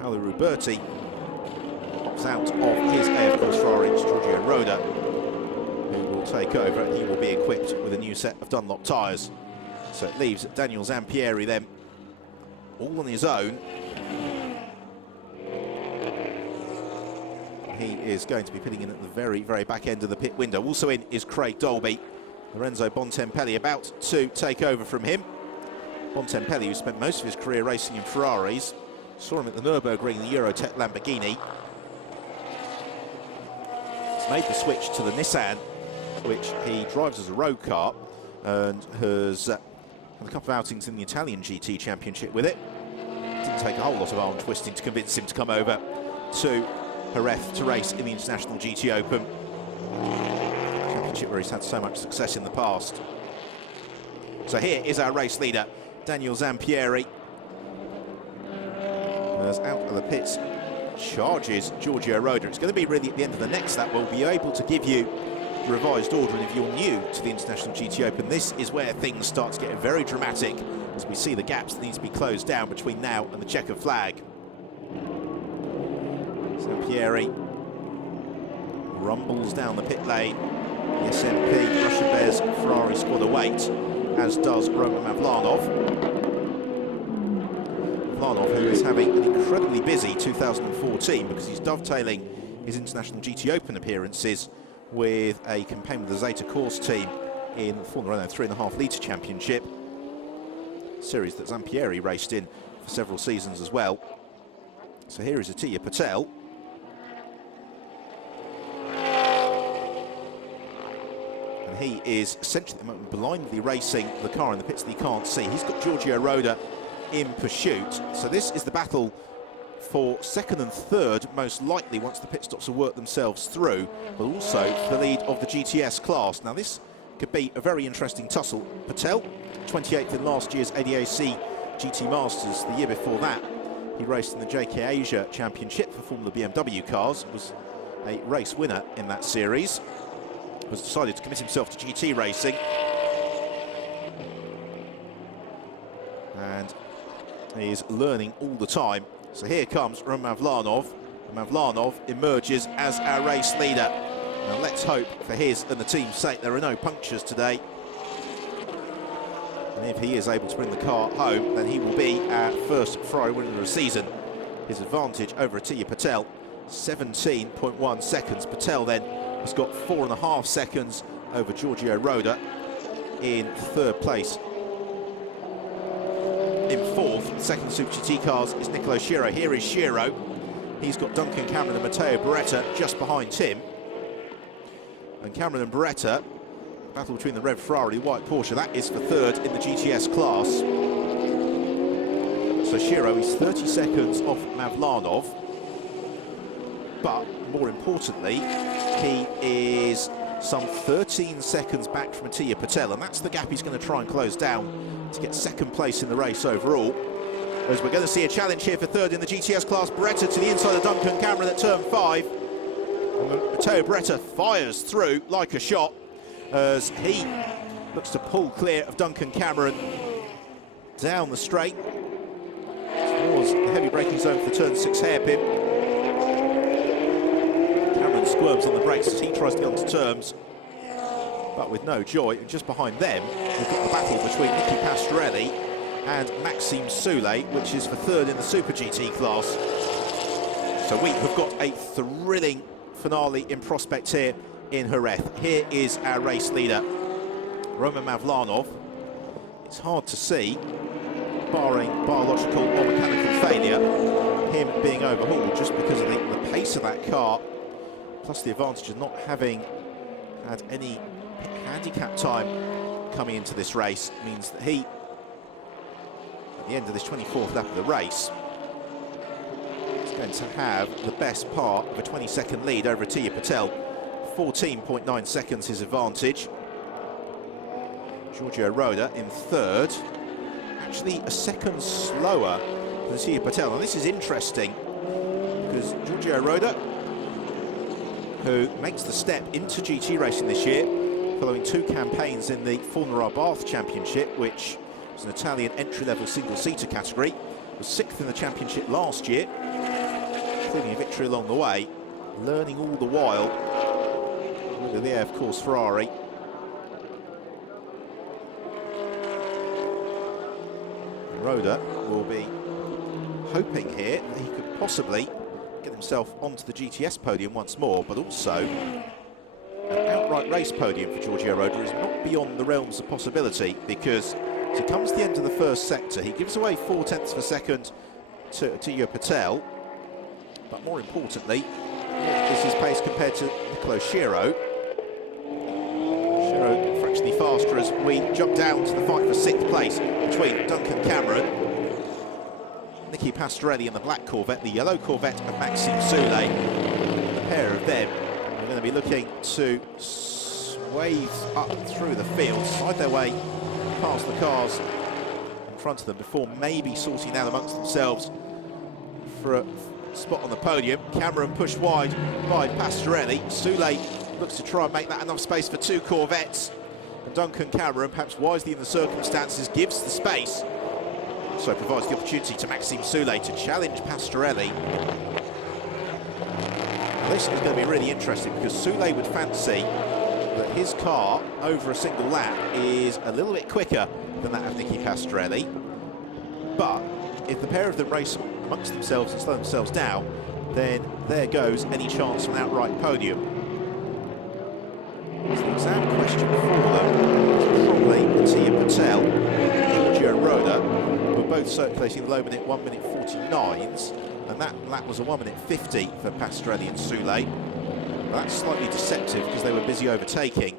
Paolo Ruberti pops out of his AF Course Ferrari. It's Giorgio Roda who will take over, and he will be equipped with a new set of Dunlop tyres. So it leaves Daniel Zampieri then all on his own. He is going to be pitting in at the very, very back end of the pit window. Also in is Craig Dolby. Lorenzo Bontempelli about to take over from him. Bontempelli, who spent most of his career racing in Ferraris, saw him at the Nürburgring, the Eurotech Lamborghini. He's made the switch to the Nissan, which he drives as a road car, and has had a couple of outings in the Italian GT Championship with it. Didn't take a whole lot of arm twisting to convince him to come over to Jerez to race in the International GT Open Championship, where he's had so much success in the past. So here is our race leader, Daniel Zampieri. As out of the pits charges Giorgio Roda. It's going to be really at the end of the next lap we'll be able to give you the revised order, and if you're new to the International GT Open, this is where things start to get very dramatic as we see the gaps that need to be closed down between now and the checkered flag. Zampieri rumbles down the pit lane. The SMP Russian Bears Ferrari squad await, as does Roman Mavlanov. Mavlanov, who is having an incredibly busy 2014 because he's dovetailing his International GT Open appearances with a campaign with the Zeta Course team in the Formula Renault 3.5 Litre Championship series that Zampieri raced in for several seasons as well. So here is Atiya Patel. And he is essentially at the moment blindly racing the car in the pits that he can't see. He's got Giorgio Roda in pursuit. So this is the battle for second and third, most likely, once the pit stops have worked themselves through, but also for the lead of the GTS class. Now this could be a very interesting tussle. Patel, 28th in last year's ADAC GT Masters. The year before that, he raced in the JK Asia Championship for Formula BMW cars. Was a race winner in that series, has decided to commit himself to GT racing. And he is learning all the time. So here comes Roman Mavlanov. Mavlanov emerges as our race leader. Now let's hope for his and the team's sake there are no punctures today. And if he is able to bring the car home, then he will be our first Ferrari winner of the season. His advantage over Atiya Patel, 17.1 seconds. Patel then has got 4.5 seconds over Giorgio Roda in third place. In fourth, second Super GT cars is Nicolo Schiro. Here is Schiro. He's got Duncan Cameron and Matteo Beretta just behind him. And Cameron and Beretta, battle between the red Ferrari, white Porsche, that is for third in the GTS class. So Schiro is 30 seconds off Mavlanov. But more importantly, he is some 13 seconds back from Atiya Patel, and that's the gap he's going to try and close down to get second place in the race overall. As we're going to see a challenge here for third in the GTS class. Beretta to the inside of Duncan Cameron at turn 5. And Matteo Beretta fires through like a shot as he looks to pull clear of Duncan Cameron down the straight towards the heavy braking zone for the turn 6 hairpin. Cameron squirms on the brakes as he tries to get onto terms, but with no joy. And just behind them, we've got the battle between Nicky Pastorelli and Maxime Soulé, which is for third in the Super GT class. So we have got a thrilling finale in prospect here in Jerez. Here is our race leader, Roman Mavlanov. It's hard to see, barring biological or mechanical failure, him being overhauled just because of the pace of that car, plus the advantage of not having had any handicap time coming into this race, means that he, at the end of this 24th lap of the race, is going to have the best part of a 20-second lead over Atiya Patel. 14.9 seconds his advantage. Giorgio Roda in third, actually a second slower than Atiya Patel. And this is interesting because Giorgio Roda, who makes the step into GT racing this year, following 2 campaigns in the Formula Bath Championship, which was an Italian entry-level single-seater category, was 6th in the championship last year, including a victory along the way, learning all the while with the of course, Ferrari. Roda will be hoping here that he could possibly get himself onto the GTS podium once more, but also an outright race podium for Giorgio Roda is not beyond the realms of possibility, because as he comes to the end of the first sector, he gives away 0.4 of a second to Atiya Patel, but more importantly, this is pace compared to Nicolo Schiro. Schiro fractionally faster as we jump down to the fight for 6th place between Duncan Cameron, Nicky Pastorelli in the black Corvette, the yellow Corvette of Maxime Soulé. The pair of them are going to be looking to swathe up through the field, slide their way past the cars in front of them before maybe sorting out amongst themselves for a spot on the podium. Cameron pushed wide by Pastorelli. Soulé looks to try and make that enough space for 2 Corvettes. And Duncan Cameron, perhaps wisely in the circumstances, gives the space. So provides the opportunity to Maxime Soulé to challenge Pastorelli. Now, this is going to be really interesting because Soulé would fancy that his car over a single lap is a little bit quicker than that of Nicky Pastorelli. But if the pair of them race amongst themselves and slow themselves down, then there goes any chance of an outright podium. So the exam question for them is probably Atiya Patel and Giorgio Roda, who are both circulating the low minute 1 minute 49s, and that lap was a 1 minute 50 for Pastorelli and Soulé. But that's slightly deceptive because they were busy overtaking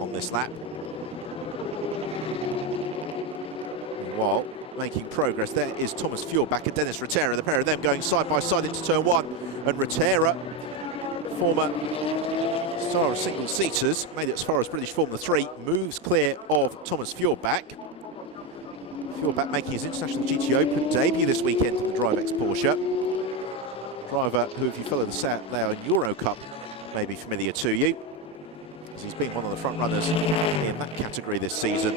on this lap. While making progress, there is Thomas Fjordback and Dennis Rotera, the pair of them going side by side into turn 1, and Rotera, former star of single-seaters, made it as far as British Formula 3, moves clear of Thomas Fjordback. Fjordback making his International GT Open debut this weekend in the DriveX Porsche. driver who, if you follow the South Euro Cup, may be familiar to you, as he's been one of the front runners in that category this season.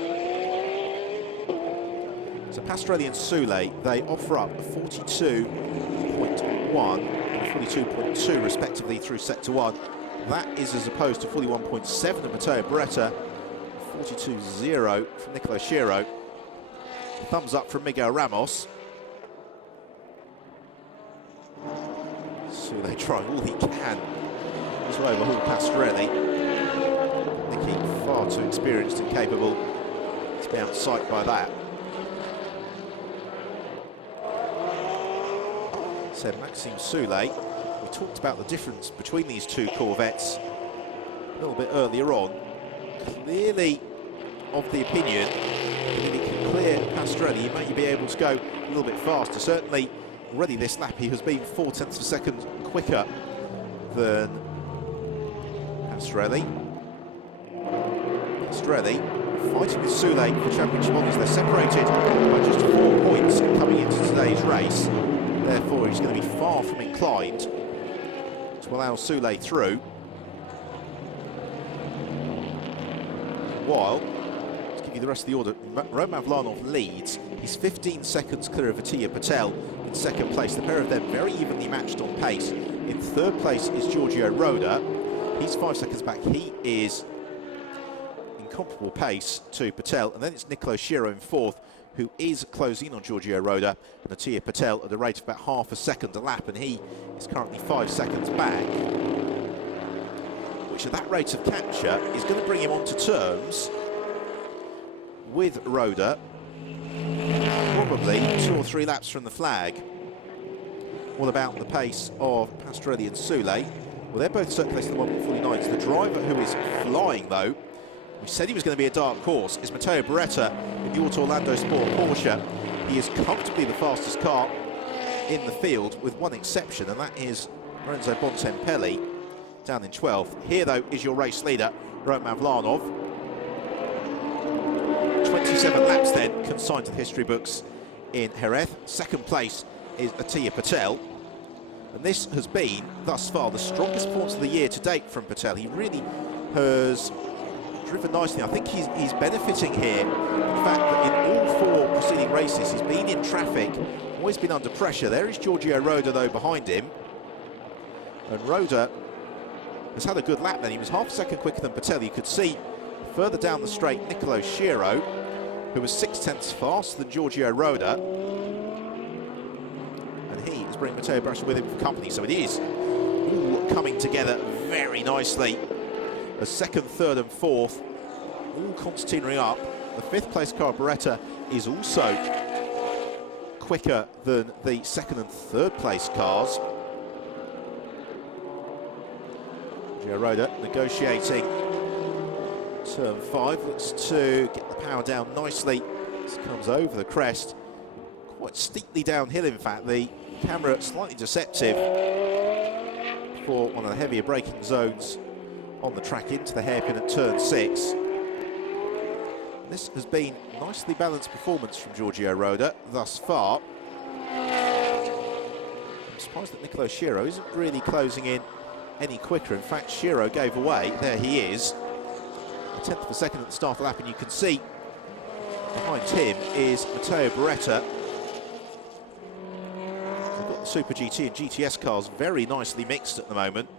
So Pastorelli and Soulé, they offer up a 42.1 and a 42.2 respectively through sector 1. That is as opposed to 41.7 of Matteo Beretta, 42.0 from Nicolo Schiro. Thumbs up from Miguel Ramos. Soulé trying all he can to overhaul Pastorelli. Nicky far too experienced and capable to be outsight by that. Said Maxime Soulé. We talked about the difference between these two Corvettes a little bit earlier on. Clearly of the opinion that if he can clear Pastorelli, he may be able to go a little bit faster. Certainly already this lap he has been 0.4 of a second quicker than Pastorelli. Pastorelli fighting with Soulé for championship honours. They're separated by just 4 points coming into today's race. Therefore, he's going to be far from inclined to allow Soulé through. While, to give you the rest of the order, Roman Vlanov leads. He's 15 seconds clear of Atiya Patel in second place. The pair of them very evenly matched on pace. In third place is Giorgio Roda. He's 5 seconds back. He is in comparable pace to Patel. And then it's Nicolo Schiro in fourth, who is closing in on Giorgio Roda, and Atiya Patel at a rate of about half a second a lap, and he is currently 5 seconds back, which at that rate of capture is going to bring him onto terms with Roda, probably 2 or 3 laps from the flag. All about the pace of Pastorelli and Soulé. Well, they're both circulating the 1.49s. The driver who is flying, though, we said he was going to be a dark horse, is Matteo Beretta in the Auto Orlando Sport Porsche. He is comfortably the fastest car in the field, with one exception, and that is Lorenzo Bontempelli down in 12th. Here, though, is your race leader, Roman Vlanov. 27 laps, then, consigned to the history books in Jerez. Second place is Atiya Patel. And this has been, thus far, the strongest performance of the year to date from Patel. He really has driven nicely. I think he's benefiting here. The fact that in all 4 preceding races, he's been in traffic, always been under pressure. There is Giorgio Roda, though, behind him. And Roda has had a good lap then. He was half a second quicker than Patel. You could see further down the straight Nicolo Schiro, who was 0.6 faster than Giorgio Roda. And he is bringing Matteo Beretta with him for company. So it is all coming together very nicely. A second, third and fourth, all concertinaing up. The 5th place car, Beretta, is also quicker than the 2nd and 3rd place cars. Giorgio Roda negotiating turn 5, looks to get the power down nicely. This comes over the crest, quite steeply downhill in fact. The camera slightly deceptive for one of the heavier braking zones on the track into the hairpin at turn 6. This has been nicely balanced performance from Giorgio Roda thus far. I'm surprised that Nicolo Schiro isn't really closing in any quicker. In fact, Schiro gave away, there he is, a 1/10 of a second at the start of the lap, and you can see behind him is Matteo Beretta. They've got the Super GT and GTS cars very nicely mixed at the moment.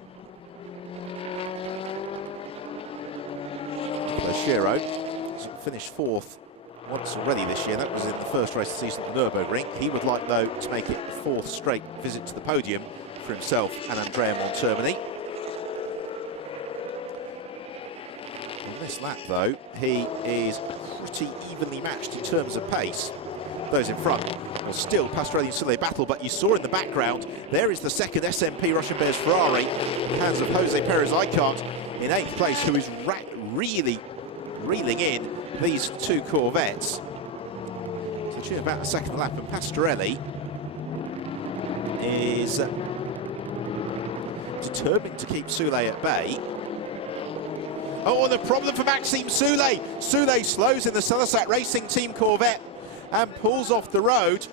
Schiro finished 4th once already this year. That was in the first race of the season at the Nürburgring. He would like, though, to make it a 4th straight visit to the podium for himself and Andrea Montermini. On this lap, though, he is pretty evenly matched in terms of pace. Those in front will still Pastorelli and Soulé battle, but you saw in the background, there is the 2nd SMP Russian Bears Ferrari in the hands of Jose Perez Icart in 8th place, who is really reeling in these 2 Corvettes. So tune about a second lap, and Pastorelli is determined to keep Soulé at bay. Oh, and the problem for Maxime Soulé. Soulé slows in the Celisat Racing Team Corvette and pulls off the road.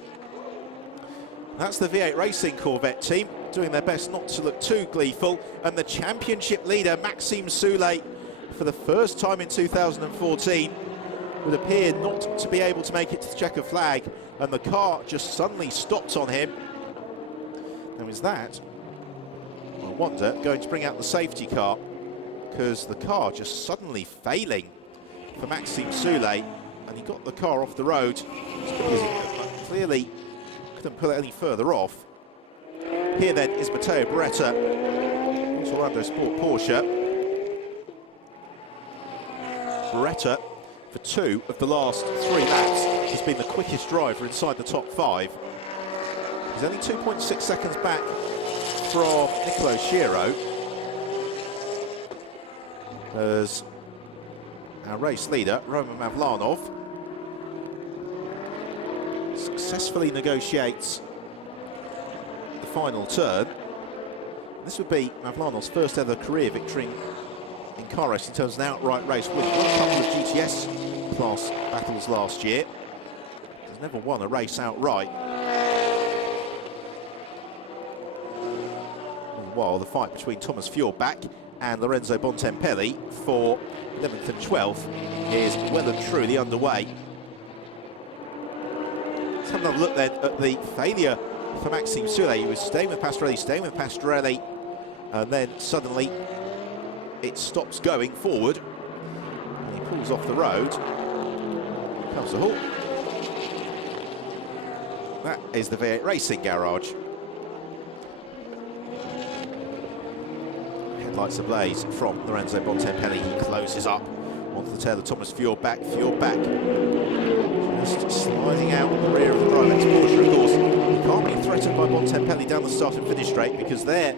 That's the V8 Racing Corvette team doing their best not to look too gleeful, and the championship leader Maxime Soulé, for the first time in 2014, would appear not to be able to make it to the checker flag, and the car just suddenly stopped on him. Now is that, I wonder, going to bring out the safety car, because the car just suddenly failing for Maxime Soulé, and he got the car off the road because he clearly couldn't pull it any further off. Here then is Matteo Beretta, Orlando Sport Porsche. Beretta, for 2 of the last 3 laps, has been the quickest driver inside the top 5. He's only 2.6 seconds back from Nicolo Schiro, as our race leader, Roman Mavlanov, successfully negotiates the final turn. This would be Mavlanov's first ever career victory in car racing in terms of an outright race win. Won a couple of GTS class battles last year. He's never won a race outright. Meanwhile, the fight between Thomas Fjordbach and Lorenzo Bontempelli for 11th and 12th is well and truly underway. Let's have another look then at the failure for Maxime Soulé. He was staying with Pastorelli, and then suddenly it stops going forward, and he pulls off the road. Comes the halt. That is the V8 Racing garage. Headlights ablaze from Lorenzo Bontempelli. He closes up onto the tail of Thomas Fjordbach. Just sliding out the rear of the Drivex Porsche. Of course, you can't be threatened by Bontempelli down the start and finish straight, because there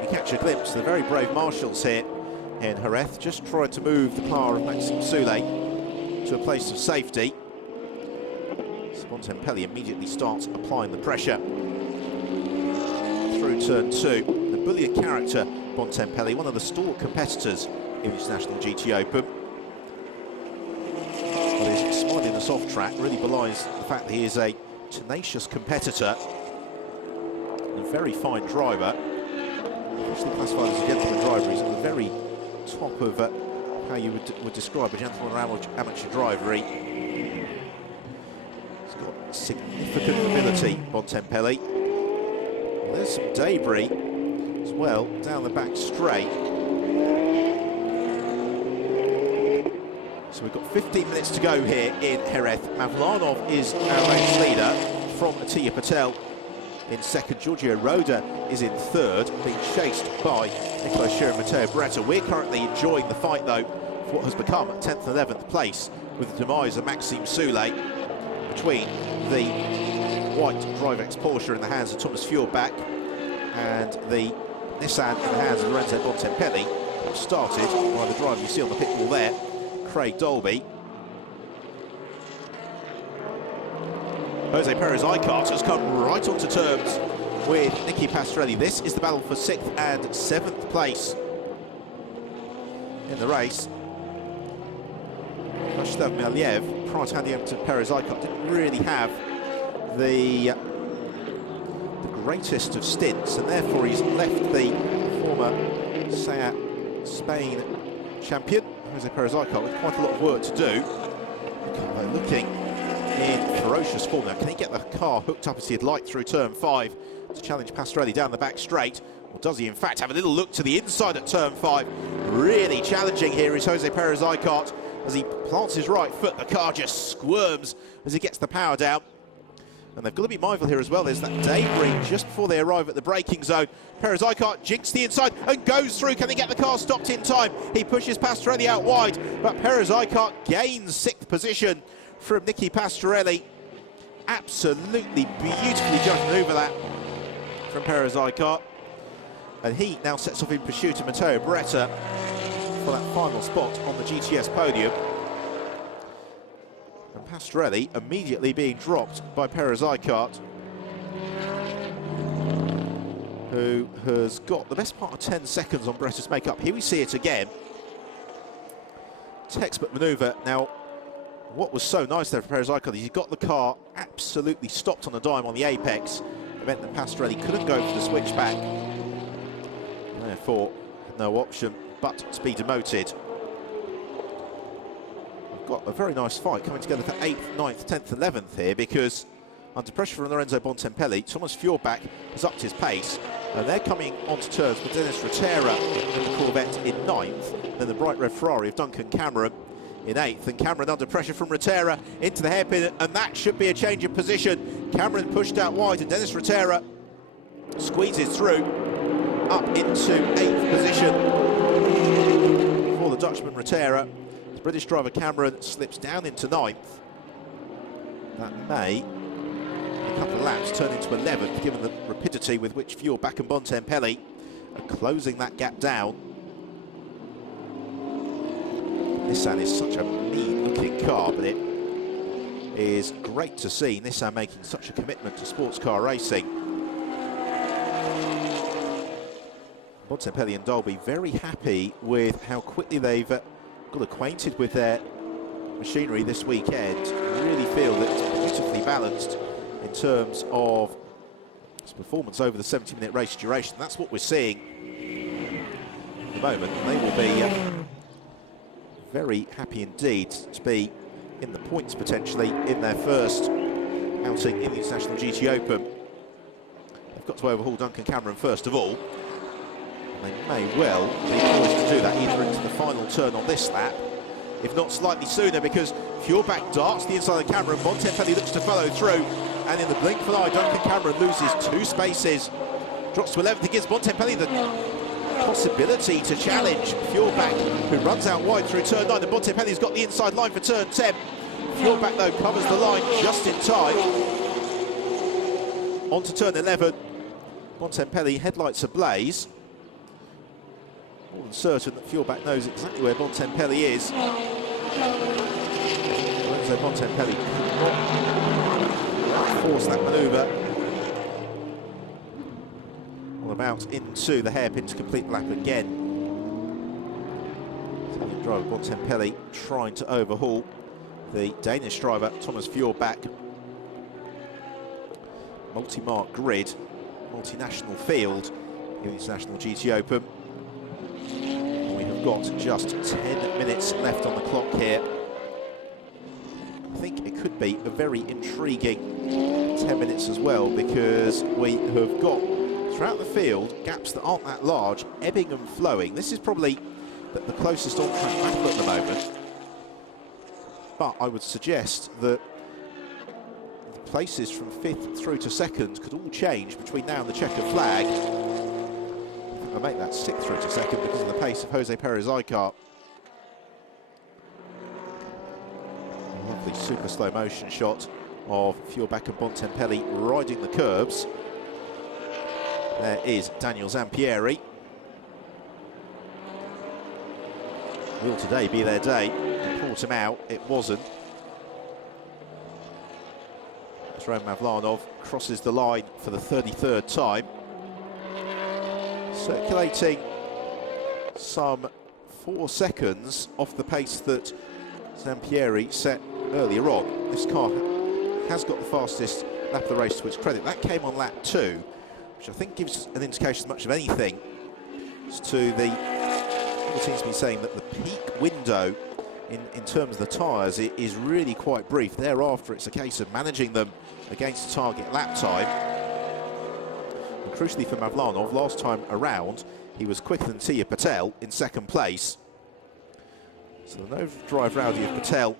you catch a glimpse of the very brave marshals here in Jerez, just trying to move the car of Maxime Soulé to a place of safety. So Bontempelli immediately starts applying the pressure through turn 2. The brilliant character, Bontempelli, one of the stalwart competitors in this National GT Open. But his smiliness off track really belies the fact that he is a tenacious competitor and a very fine driver. Actually classified as a gentleman driver. He's at the very top of how you would describe a gentleman or amateur driver. He's got significant ability, Bontempelli. Well, there's some debris as well down the back straight. So we've got 15 minutes to go here in Jerez. Mavlanov is our race leader from Atiya Patel in second. Giorgio Roda is in third, being chased by Nicolo Schiro and Matteo Beretta. We're currently enjoying the fight, though, for what has become 10th and 11th place, with the demise of Maxime Soulé, between the white Drivex Porsche in the hands of Thomas Fjordbach and the Nissan in the hands of Lorenzo Bontempelli, which started by the driver you see on the pit wall there, Craig Dolby. Jose Perez Icart has come right onto terms with Nicky Pastorelli. This is the battle for 6th and 7th place in the race. Gustav Maliev, prior to handing over to Perez Icart, didn't really have the greatest of stints, and therefore he's left the former SEAT Spain champion, Jose Perez Icart, with quite a lot of work to do. They're looking in ferocious form now. Can he get the car hooked up as he'd like through turn 5 to challenge Pastorelli down the back straight? Or does he in fact have a little look to the inside at turn 5? Really challenging here is Jose Perez Icart. As he plants his right foot, the car just squirms as he gets the power down. And they've got to be mindful here as well. There's that debris just before they arrive at the braking zone. Perez Icart jinks the inside and goes through. Can they get the car stopped in time? He pushes Pastorelli out wide, but Perez Icart gains 6th position from Nicky Pastorelli. Absolutely beautifully judged manoeuvre that from Perez Icart. And he now sets off in pursuit of Matteo Beretta for that final spot on the GTS podium. And Pastorelli immediately being dropped by Perez Icart, who has got the best part of 10 seconds on Beretta's make-up. Here we see it again. Textbook manoeuvre. Now, what was so nice there for Perez Icart is he got the car absolutely stopped on a dime on the apex, It meant that Pastorelli couldn't go for the switchback. Therefore, no option but to be demoted. We've got a very nice fight coming together for 8th, 9th, 10th, 11th here, because under pressure from Lorenzo Bontempelli, Thomas Fjordbach has upped his pace, and they're coming onto terms with Dennis Rotera and the Corvette in 9th, then the bright red Ferrari of Duncan Cameron in 8th, and Cameron under pressure from Rotera into the hairpin, and that should be a change of position. Cameron pushed out wide, and Dennis Rotera squeezes through up into 8th position for the Dutchman Rotera. The British driver Cameron slips down into 9th. That may, in a couple of laps, turn into 11th, given the rapidity with which Fjordbach and Bontempelli are closing that gap down. Nissan is such a mean-looking car, but it is great to see Nissan making such a commitment to sports car racing. Bontempelli and Dalby very happy with how quickly they've got acquainted with their machinery this weekend. Really feel that it's beautifully balanced in terms of its performance over the 70-minute race duration. That's what we're seeing at the moment. They will be very happy indeed to be in the points potentially in their first outing in the International GT Open. They've got to overhaul Duncan Cameron first of all. They may well be poised to do that either into the final turn on this lap, if not slightly sooner, because Fjordbach darts the inside of Cameron. Bontempelli looks to follow through, and in the blink of an eye, Duncan Cameron loses 2 spaces, drops to 11th. It gives Bontempelli the possibility to challenge Fjordbach, who runs out wide through turn 9, and Bontempelli's got the inside line for turn 10. Fjordbach, though, covers the line just in time. On to turn 11. Bontempelli, headlights ablaze. More than certain that Fjordbach knows exactly where Bontempelli is. Lorenzo Bontempelli could not force that manoeuvre. All about into the hairpin to complete the lap again. Italian driver Bontempelli trying to overhaul the Danish driver Thomas Fjordbach. Multi-mark grid, multinational field in the International GT Open. We have got just 10 minutes left on the clock here. I think it could be a very intriguing 10 minutes as well, because we have got throughout the field gaps that aren't that large, ebbing and flowing. This is probably the closest on-track battle at the moment, but I would suggest that the places from 5th through to 2nd could all change between now and the checkered flag. I make that 6th through to 2nd because of the pace of Jose Perez Icar. Lovely super slow motion shot of Fjordbach and Bontempelli riding the curbs. There is Daniel Zampieri. Will today be their day? In Portimao, it wasn't. As Roman Mavlanov crosses the line for the 33rd time. Circulating some 4 seconds off the pace that Zampieri set earlier on. This car has got the fastest lap of the race to its credit. That came on lap 2, which I think gives an indication as much of anything as to the team's been saying that the peak window in terms of the tyres is really quite brief. Thereafter, it's a case of managing them against the target lap time. And crucially for Mavlanov, last time around, he was quicker than Tia Patel in 2nd place. So the no-drive rowdy of Patel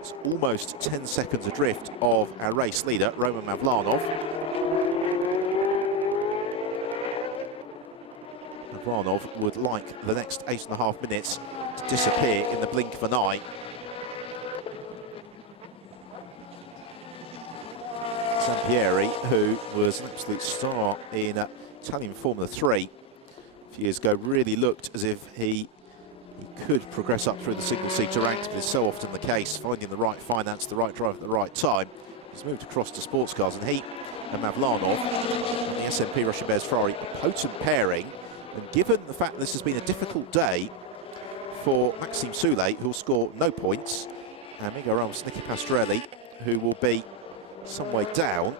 is almost 10 seconds adrift of our race leader, Roman Mavlanov. Mavlanov would like the next 8.5 minutes to disappear in the blink of an eye. Zampieri, who was an absolute star in Italian Formula 3 a few years ago, really looked as if he could progress up through the single-seater ranks, but is so often the case, finding the right finance, the right driver at the right time. He's moved across to sports cars, and he and Mavlanov and the SMP Russian Bears Ferrari, a potent pairing. And given the fact that this has been a difficult day for Maxime Soulet, who will score no points, and Miguel Ramos, Nicky Pastorelli, who will be some way down,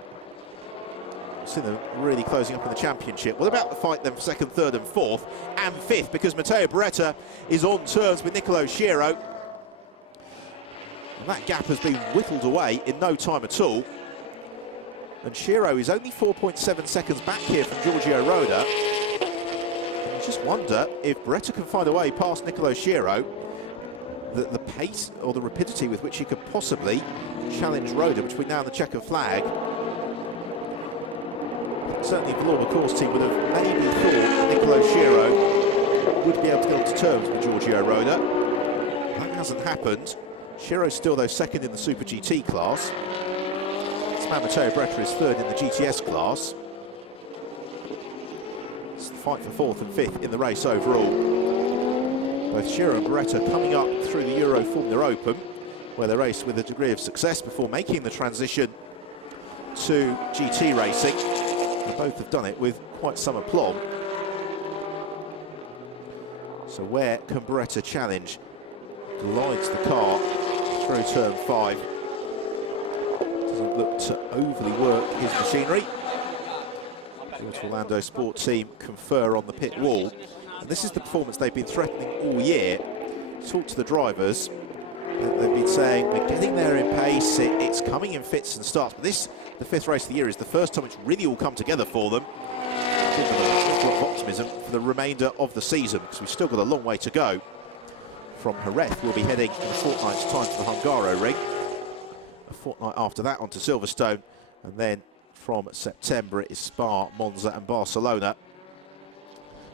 See them really closing up in the championship. What about the fight then for second, third and fourth and fifth? Because Matteo Beretta is on terms with Nicolo Sciarro. And that gap has been whittled away in no time at all. And Sciarro is only 4.7 seconds back here from Giorgio Roda. And you just wonder if Beretta can find a way past Nicolo Sciarro, the pace or the rapidity with which he could possibly challenge Roda between now and the checkered flag. Certainly the Valorba course team would have maybe thought that Nicolo Sciarro would be able to get onto terms with Giorgio Roda. That hasn't happened. Sciarro's still, though, second in the Super GT class. This man Matteo Beretta is third in the GTS class. It's the fight for fourth and fifth in the race overall. Both Sciarro and Beretta coming up through the Euro Formula Open, where they race with a degree of success before making the transition to GT racing. And both have done it with quite some aplomb. So where can Beretta challenge? Glides the car through turn 5. Doesn't look to overly work his machinery. The Orlando Sport team confer on the pit wall. And this is the performance they've been threatening all year. Talk to the drivers. They've been saying, we're getting there in pace, it's coming in fits and starts. But this, the fifth race of the year, is the first time it's really all come together for them. Give them a lot of optimism for the remainder of the season, because we've still got a long way to go. From Jerez, we'll be heading in a fortnight's time to the Hungaro Ring. A fortnight after that onto Silverstone. And then from September it is Spa, Monza and Barcelona.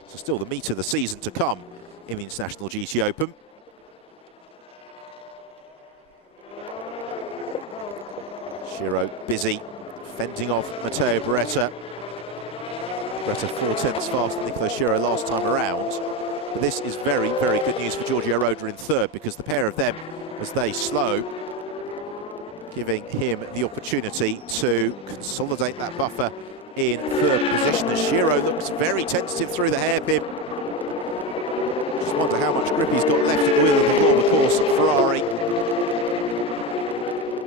So still the meat of the season to come in the International GT Open. Sciarro busy, fending off Matteo Beretta. Beretta 4/10 faster than Nicolo Sciarro last time around. But this is very, very good news for Giorgio Roda in third, because the pair of them, as they slow, giving him the opportunity to consolidate that buffer in third position, as Sciarro looks very tentative through the hairpin. Just wonder how much grip he's got left at the wheel of the Valorba course Ferrari.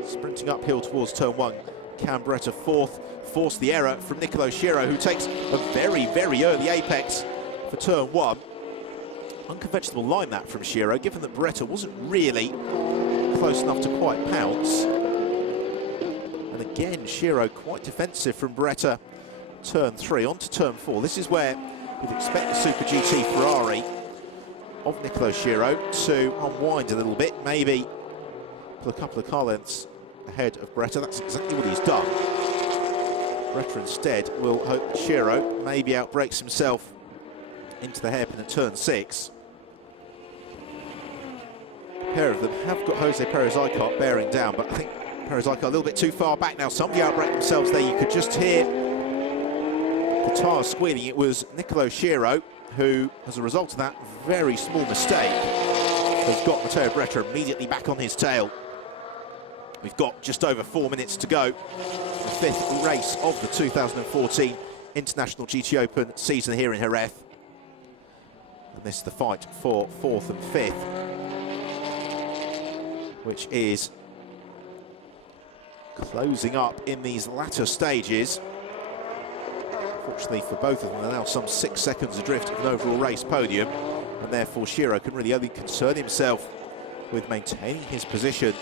Sprinting uphill towards turn 1, can Beretta fourth, force the error from Nicolo Sciarro, who takes a very, very early apex for turn 1. Unconventional line that from Sciarro, given that Beretta wasn't really close enough to quite pounce. And again, Sciarro quite defensive from Beretta. Turn 3, on to turn 4. This is where we'd expect the Super GT Ferrari of Nicolo Sciarro to unwind a little bit, maybe put a couple of car lengths ahead of Beretta. That's exactly what he's done. Beretta instead will hope that Sciarro maybe outbreaks himself into the hairpin at turn 6. A pair of them have got Jose Perez-Icart bearing down, but I think Perez-Icart a little bit too far back now. Somebody outbreak themselves there. You could just hear the tyres squealing. It was Nicolo Sciarro who, as a result of that very small mistake, has got Matteo Beretta immediately back on his tail. We've got just over 4 minutes to go. The fifth race of the 2014 International GT Open season here in Jerez. And this is the fight for fourth and fifth, which is closing up in these latter stages. Fortunately for both of them, they're now some 6 seconds adrift of an overall race podium, and therefore Sciarro can really only concern himself with maintaining his position,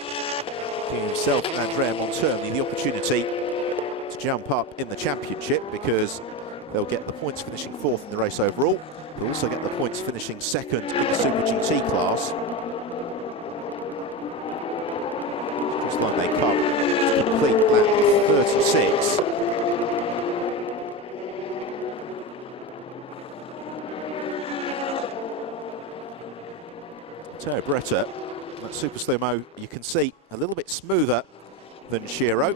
giving himself and Andrea Monterni the opportunity to jump up in the championship, because they'll get the points finishing fourth in the race overall. They'll also get the points finishing second in the Super GT class. Just like they come to complete lap 36. Matteo Beretta, that super slow-mo, you can see a little bit smoother than Sciarro.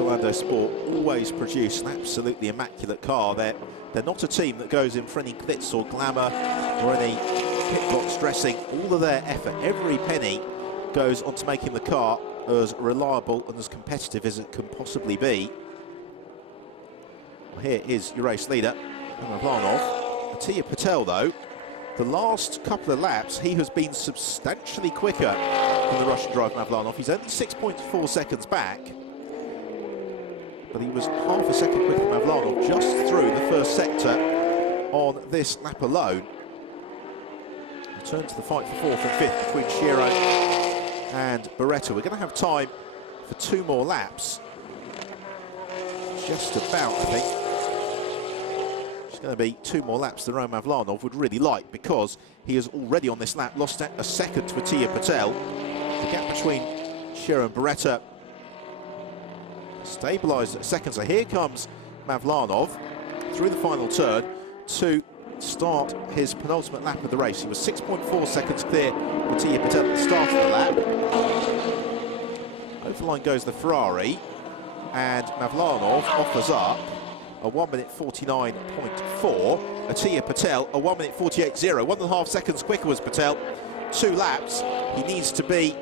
Orlando Sport always produce an absolutely immaculate car. They're not a team that goes in for any glitz or glamour or any pit box dressing. All of their effort, every penny, goes onto making the car as reliable and as competitive as it can possibly be. Well, here is your race leader, Ivanov. Atiya Patel, though, the last couple of laps, he has been substantially quicker than the Russian driver Mavlanov. He's only 6.4 seconds back, but he was half a second quicker than Mavlanov just through the first sector on this lap alone. Return to the fight for fourth and fifth between Jerez and Beretta. We're going to have time for 2 more laps. Just about, I think. It's going to be 2 more laps that Roman Mavlanov would really like, because he has already on this lap lost a second to Atiya Patel. The gap between Jerez and Beretta stabilised at a second. So here comes Mavlanov through the final turn to start his penultimate lap of the race. He was 6.4 seconds clear of Atiya Patel at the start of the lap. Over the line goes the Ferrari, and Mavlanov offers up a 1:49.4. Atiya Patel a 1:48.0. 1.5 seconds quicker was Patel. 2 laps. He needs to be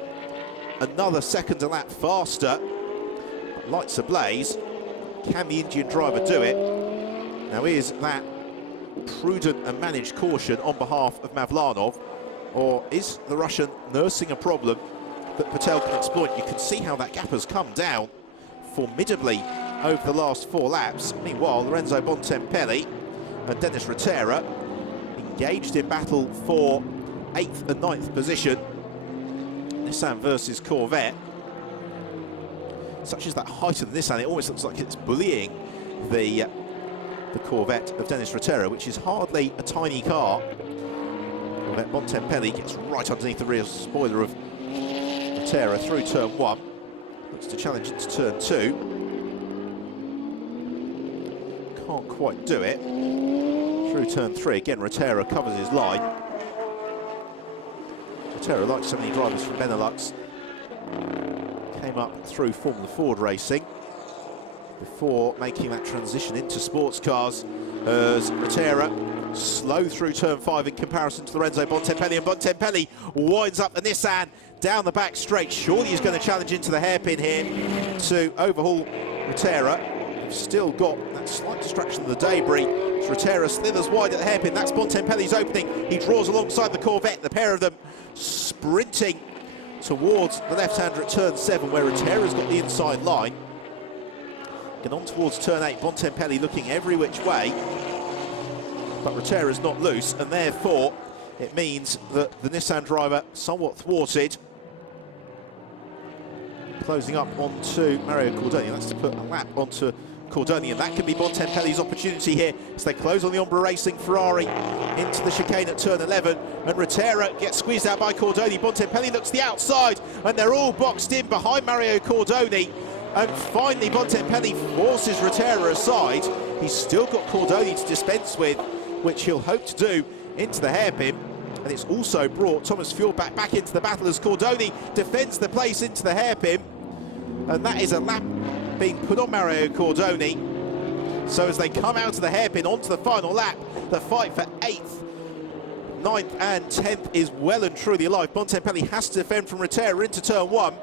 another second a lap faster. But lights ablaze. Can the Indian driver do it? Now, is that prudent and managed caution on behalf of Mavlanov, or is the Russian nursing a problem that Patel can exploit? You can see how that gap has come down formidably over the last 4 laps. Meanwhile, Lorenzo Bontempelli and Dennis Ratera engaged in battle for 8th and 9th position. Nissan versus Corvette. Such as that height of the Nissan, it almost looks like it's bullying the Corvette of Dennis Ratera, which is hardly a tiny car. Corvette Bontempelli gets right underneath the rear spoiler of Ratera through turn 1. Looks to challenge into turn 2. Can't quite do it. Through turn 3, again, Ratera covers his line. Ratera, like so many drivers from Benelux, came up through Formula Ford racing before making that transition into sports cars. As Ratera slow through turn 5 in comparison to Lorenzo Bontempelli, and Bontempelli winds up the Nissan down the back straight. Surely he's going to challenge into the hairpin here to overhaul Ratera. We've still got that slight distraction of the debris. Ratera slithers wide at the hairpin. That's Bontempelli's opening. He draws alongside the Corvette, the pair of them sprinting towards the left-hander at turn 7, where Ratera's got the inside line. Get on towards turn 8, Bontempelli looking every which way, but Ratera's not loose, and therefore it means that the Nissan driver somewhat thwarted. Closing up onto Mario Cordoni. That's to put a lap onto Cordoni, and that can be Bontempelli's opportunity here as they close on the Ombra Racing Ferrari into the chicane at turn 11, and Ratera gets squeezed out by Cordoni. Bontempelli looks to the outside, and they're all boxed in behind Mario Cordoni, and finally Bontempelli forces Ratera aside. He's still got Cordoni to dispense with, which he'll hope to do into the hairpin, and it's also brought Thomas Fjordbach back into the battle as Cordoni defends the place into the hairpin, and that is a lap being put on Mario Cordoni. So as they come out of the hairpin onto the final lap, the fight for 8th, 9th and 10th is well and truly alive. Bontempelli has to defend from Ratera into turn 1.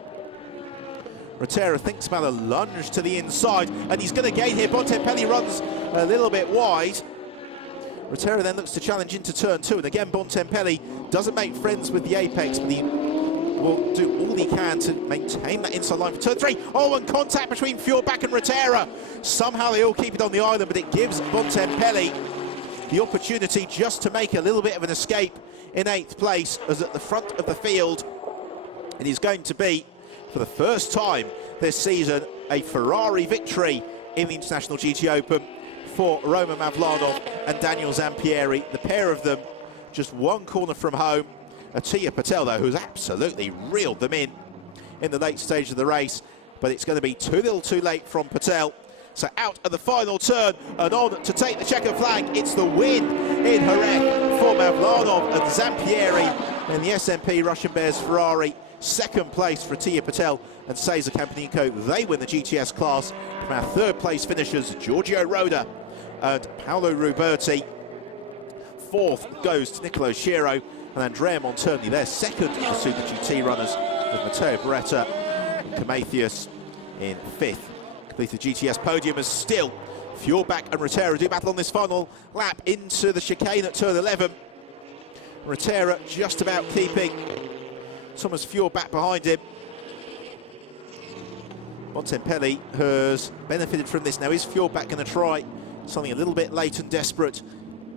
Ratera thinks about a lunge to the inside, and he's going to gain here. Bontempelli runs a little bit wide. Ratera then looks to challenge into turn 2, and again Bontempelli doesn't make friends with the apex, but he will do all he can to maintain that inside line for turn 3. Oh, and contact between Fjordbach and Ratera. Somehow they all keep it on the island, but it gives Bontempelli the opportunity just to make a little bit of an escape in 8th place, as at the front of the field it is going to be, for the first time this season, a Ferrari victory in the International GT Open for Roman Mavlanov and Daniel Zampieri. The pair of them just one corner from home. Atiya Patel, though, who's absolutely reeled them in the late stage of the race, but it's going to be too little too late from Patel. So out at the final turn and on to take the checkered flag. It's the win in Jerez for Mavlanov and Zampieri in the SMP Russian Bears Ferrari. Second place for Atiya Patel and Cesar Campanico. They win the GTS class from our 3rd place finishers, Giorgio Roda and Paolo Ruberti. 4th goes to Nicolo Schiro and Andrea Monterni. They're 2nd of the Super GT runners, with Matteo Beretta and Prometheus in 5th. Complete the GTS podium as still Fjordbach and Ratera do battle on this final lap into the chicane at turn 11. Ratera just about keeping Thomas Fjord back behind him. Bontempelli has benefited from this. Now is Fjord back going to try something a little bit late and desperate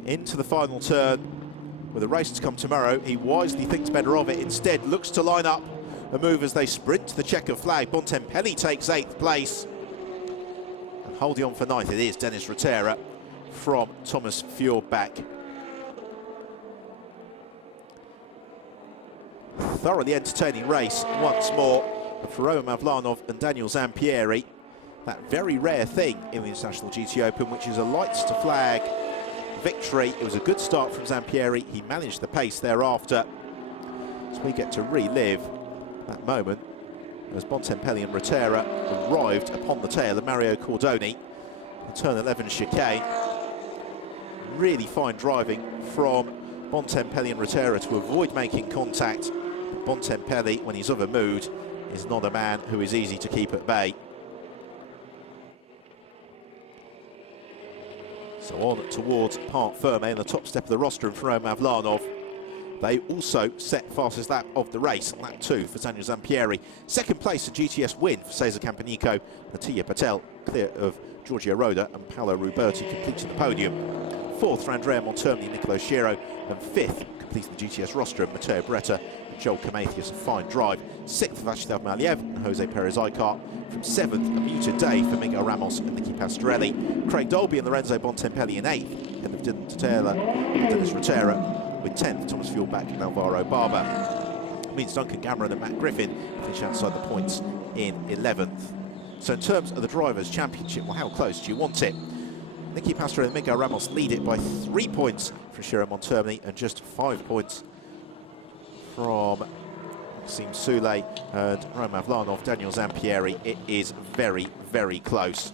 into the final turn? With a race to come tomorrow, he wisely thinks better of it. Instead, looks to line up a move as they sprint to the checkered flag. Bontempelli takes 8th place. And holding on for 9th, it is Dennis Rotera from Thomas Fjord back. Thoroughly entertaining race once more for Roman Mavlanov and Daniel Zampieri. That very rare thing in the International GT Open, which is a lights to flag victory. It was a good start from Zampieri. He managed the pace thereafter. So we get to relive that moment as Bontempelli and Rotera arrived upon the tail of Mario Cordoni. The turn 11 chicane. Really fine driving from Bontempelli and Rotera to avoid making contact. Bontempelli, when he's of a mood, is not a man who is easy to keep at bay. So on towards Parc Ferme in the top step of the rostrum for Roman Mavlanov. They also set fastest lap of the race, lap 2 for Daniel Zampieri. Second place, a GTS win for Cesar Campanico. Mattia Patel clear of Giorgio Roda and Paolo Ruberti completing the podium. 4th for Andrea Montermini and Nicolo Sciero, and 5th completing the GTS rostrum, Matteo Beretta and Joel Camathius, a fine drive. 6th for Vacislav Maliev and Jose Perez Icart. From 7th, a muted day for Miguel Ramos and Nicky Pastorelli. Craig Dolby and Lorenzo Bontempelli in 8th, and Dennis Rotera with 10th, Thomas Fjordback and Alvaro Barber. It means Duncan Cameron and Matt Griffin finish outside the points in 11th. So in terms of the Drivers' Championship, well, how close do you want it? Nicky Pastorelli and Miguel Ramos lead it by 3 points from Sciero Montermini and just 5 points from Maxime Soule and Roman Mavlanov, Daniel Zampieri. It is very, very close.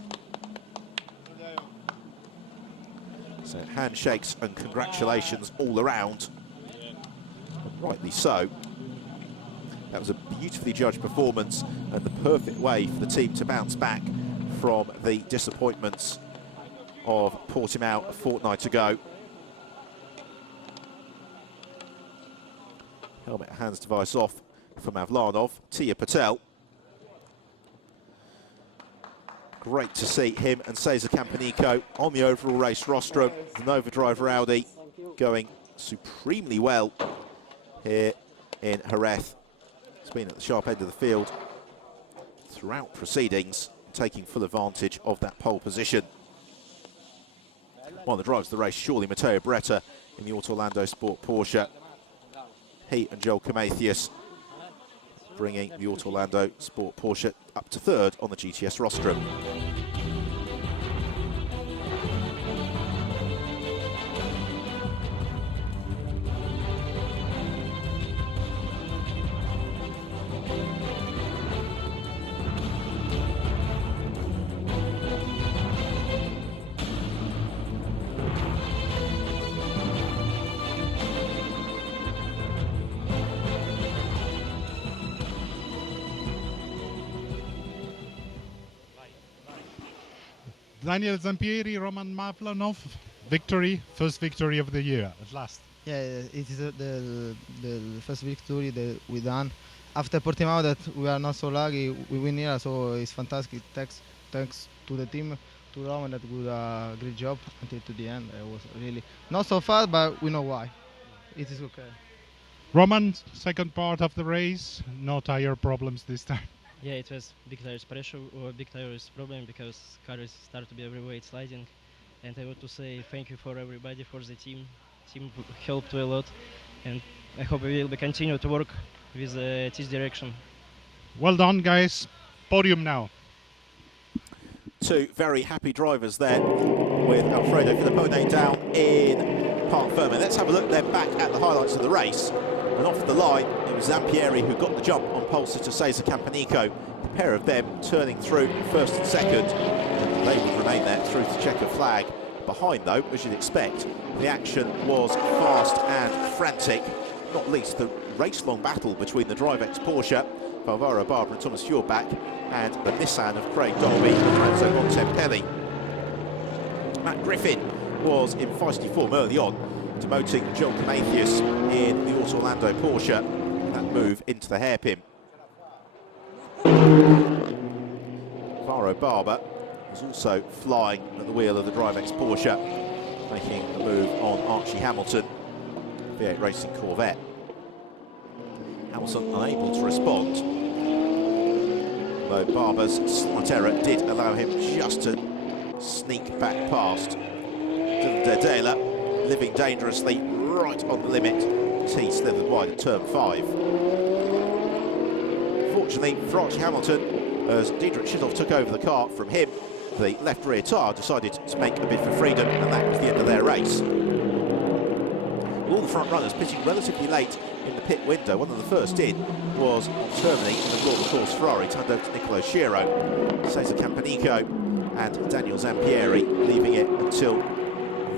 So handshakes and congratulations all around, and rightly so. That was a beautifully judged performance and the perfect way for the team to bounce back from the disappointments of Portimao a fortnight ago. Helmet hands device off for Mavlanov. Tia Patel. Great to see him and Cesar Campanico on the overall race rostrum. The Nova driver Audi going supremely well here in Jerez. It's been at the sharp end of the field throughout proceedings, taking full advantage of that pole position. One of the drivers of the race, surely Matteo Beretta in the Auto Orlando Sport Porsche. He and Joel Camathius bringing the Auto Orlando Sport Porsche up to 3rd on the GTS rostrum. Daniel Zampieri, Roman Mavlanov, victory, first victory of the year at last. Yeah, it is the first victory that we done. After Portimao that we are not so lucky, we win here, so it's fantastic. Thanks to the team, to Roman that did a great job until to the end. It was really not so fast, but we know why. It is okay. Roman, second part of the race, no tire problems this time. Yeah, it was big tires pressure or big tires problem because cars start to be everywhere sliding, and I want to say thank you for everybody, for the team. Team helped a lot, and I hope we will continue to work with this direction. Well done, guys. Podium now. 2 very happy drivers there with Alfredo Filippone down in Parc Ferme. Let's have a look then back at the highlights of the race. And off the line, it was Zampieri who got the jump on pole sitter Cesar Campanico. The pair of them turning through 1st and 2nd, and they would remain there through the checker flag. Behind, though, as you'd expect, the action was fast and frantic, not least the race-long battle between the Drivex Porsche, Alvaro Barber and Thomas Fjordback, and the Nissan of Craig Dolby and Lorenzo Bontempelli. Matt Griffin was in feisty form early on, demoting Joel Camathius in the Auto Orlando Porsche. That move into the hairpin. Varo Barber was also flying at the wheel of the DriveX Porsche, making a move on Archie Hamilton, V8 Racing Corvette. Hamilton unable to respond, though Barber's slight error did allow him just to sneak back past Dylan Derdela, living dangerously right on the limit as he slithered wide at turn 5. Fortunately for Archie Hamilton, as Diedrich Schitthoff took over the car from him, the left rear tyre decided to make a bid for freedom, and that was the end of their race. All the front runners pitting relatively late in the pit window. One of the first in was on Termini in the Broad Course Ferrari, turned over to Nicolo Schiro, Cesar Campanico and Daniel Zampieri, leaving it until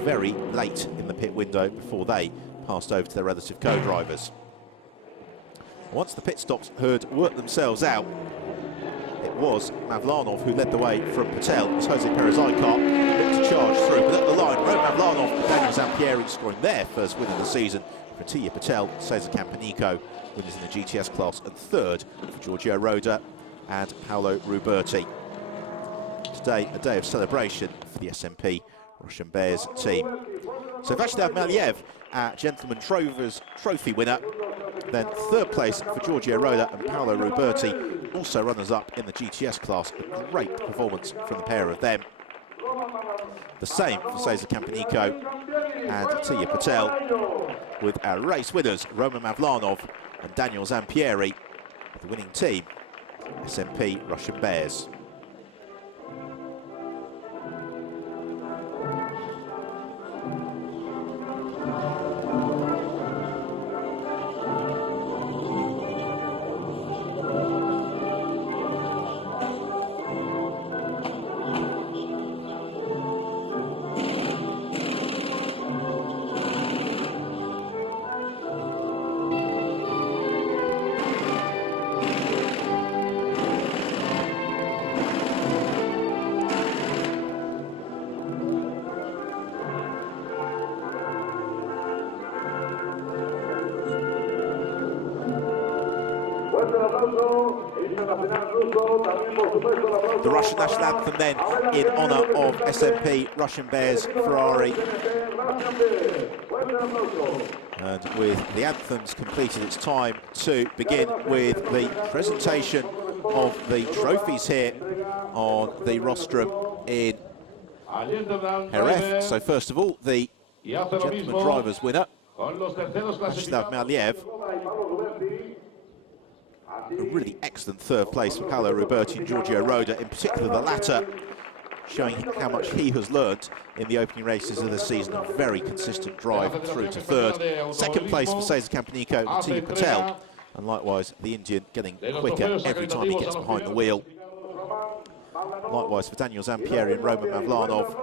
very late in the pit window before they passed over to their relative co-drivers. Once the pit stops had worked themselves out, it was Mavlanov who led the way from Patel as Jose Perez Icar looked to charge through. But at the line, Roman Mavlanov and Daniel Zampieri scoring their first win of the season. Mattia Patel, Cesar Campanico, winners in the GTS class, and third for Giorgio Roda and Paolo Ruberti. Today, a day of celebration for the SMP Russian Bears team. So Vaclav Maliev, Gentleman Trovers Trophy winner. Then third place for Giorgio Roda and Paolo Ruberti, also runners-up in the GTS class. A great performance from the pair of them. The same for Cesar Campanico and Tia Patel, with our race winners Roman Mavlanov and Daniel Zampieri, the winning team, SMP Russian Bears. The Russian national anthem then in honour of SMP Russian Bears Ferrari. And with the anthems completed, it's time to begin with the presentation of the trophies here on the rostrum in Jerez. So first of all, the gentleman drivers winner, Vaclav Maliev. A really excellent third place for Paolo Ruberti and Giorgio Roda, in particular the latter, showing how much he has learnt in the opening races of the season. A very consistent drive through to third. Second place for Cesar Campanico and Tia Patel, and likewise the Indian getting quicker every time he gets behind the wheel. Likewise for Daniel Zampieri and Roman Mavlanov.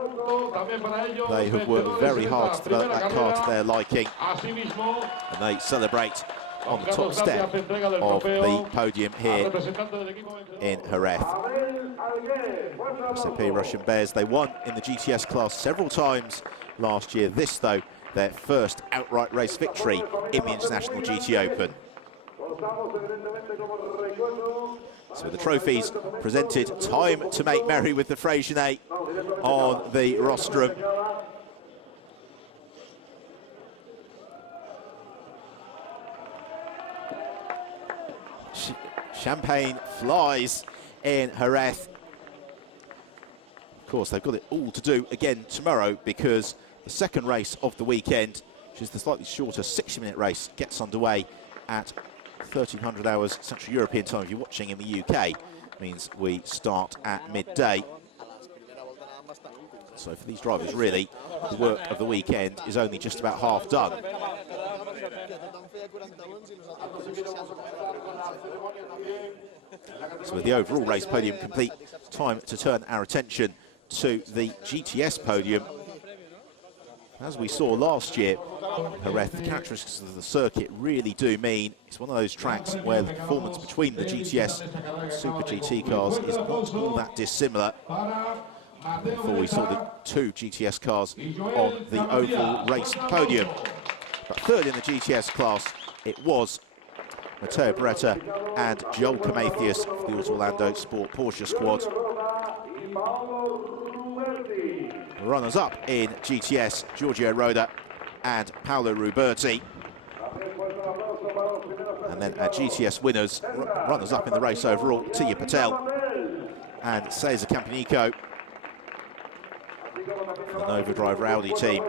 They have worked very hard to develop that car to their liking, and they celebrate on the top step of the podium here in Jerez. SMP Russian Bears, they won in the GTS class several times last year. This, though, their first outright race victory in the International GT Open. So with the trophies presented, time to make merry with the Freycinet on the rostrum. Champagne flies in Jerez. Of course, they've got it all to do again tomorrow, because the second race of the weekend, which is the slightly shorter 60-minute race, gets underway at 1300 hours Central European time if you're watching in the UK. Means we start at midday. So for these drivers, really, the work of the weekend is only just about half done. So with the overall race podium complete, time to turn our attention to the GTS podium. As we saw last year, Jerez, the characteristics of the circuit really do mean it's one of those tracks where the performance between the GTS and Super GT cars is not all that dissimilar. Therefore, we saw the two GTS cars on the overall race podium. But third in the GTS class, it was Matteo Beretta and Joel Camathias for the Auto Orlando Sport Porsche squad. Runners-up in GTS, Giorgio Roda and Paolo Ruberti. And then at GTS winners, runners-up in the race overall, Tia Patel and Cesar Campanico. The Nova Driver Audi team.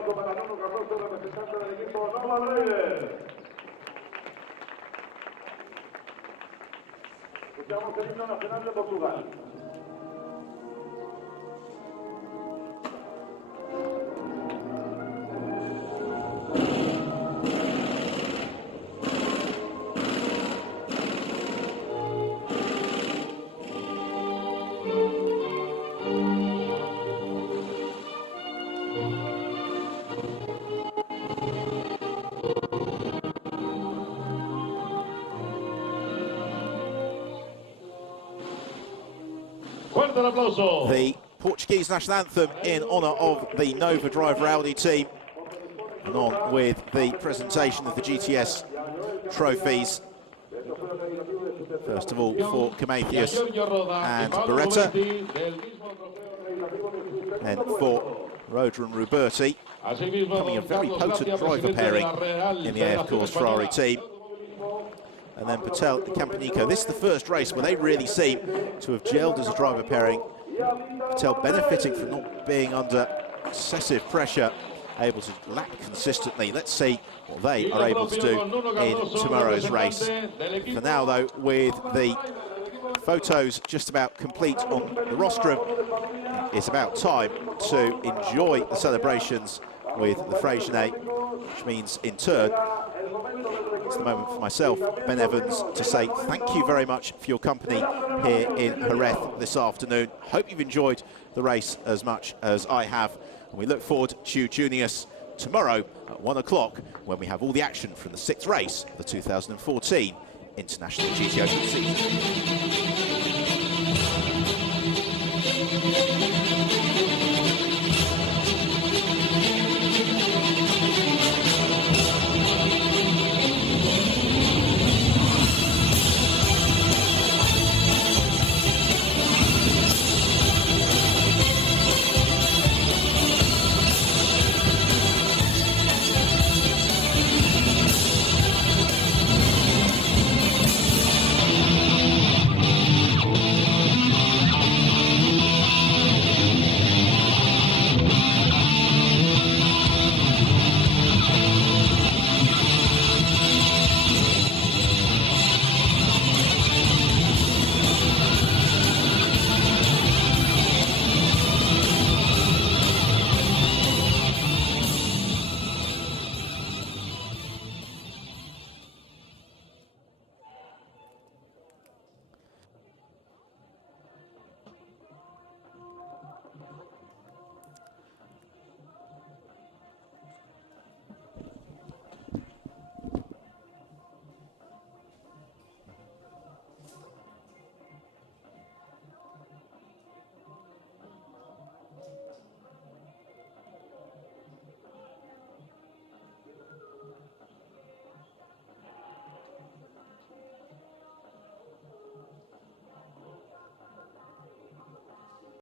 The Portuguese national anthem in honour of the Nova Driver Audi team. And on with the presentation of the GTS trophies. First of all for Camathias and Beretta. And for Roda and Ruberti. Becoming a very potent driver pairing in the AF Corse Ferrari team. And then Patel and Campanico. This is the first race where they really seem to have gelled as a driver pairing. Patel benefiting from not being under excessive pressure, able to lap consistently. Let's see what they are able to do in tomorrow's race. For now, though, with the photos just about complete on the rostrum, it's about time to enjoy the celebrations with the Freixenet, which means in turn it's the moment for myself, Ben Evans, to say thank you very much for your company here in Jerez this afternoon. Hope you've enjoyed the race as much as I have. And we look forward to tuning us tomorrow at 1 o'clock when we have all the action from the 6th race of the 2014 International GT Open season.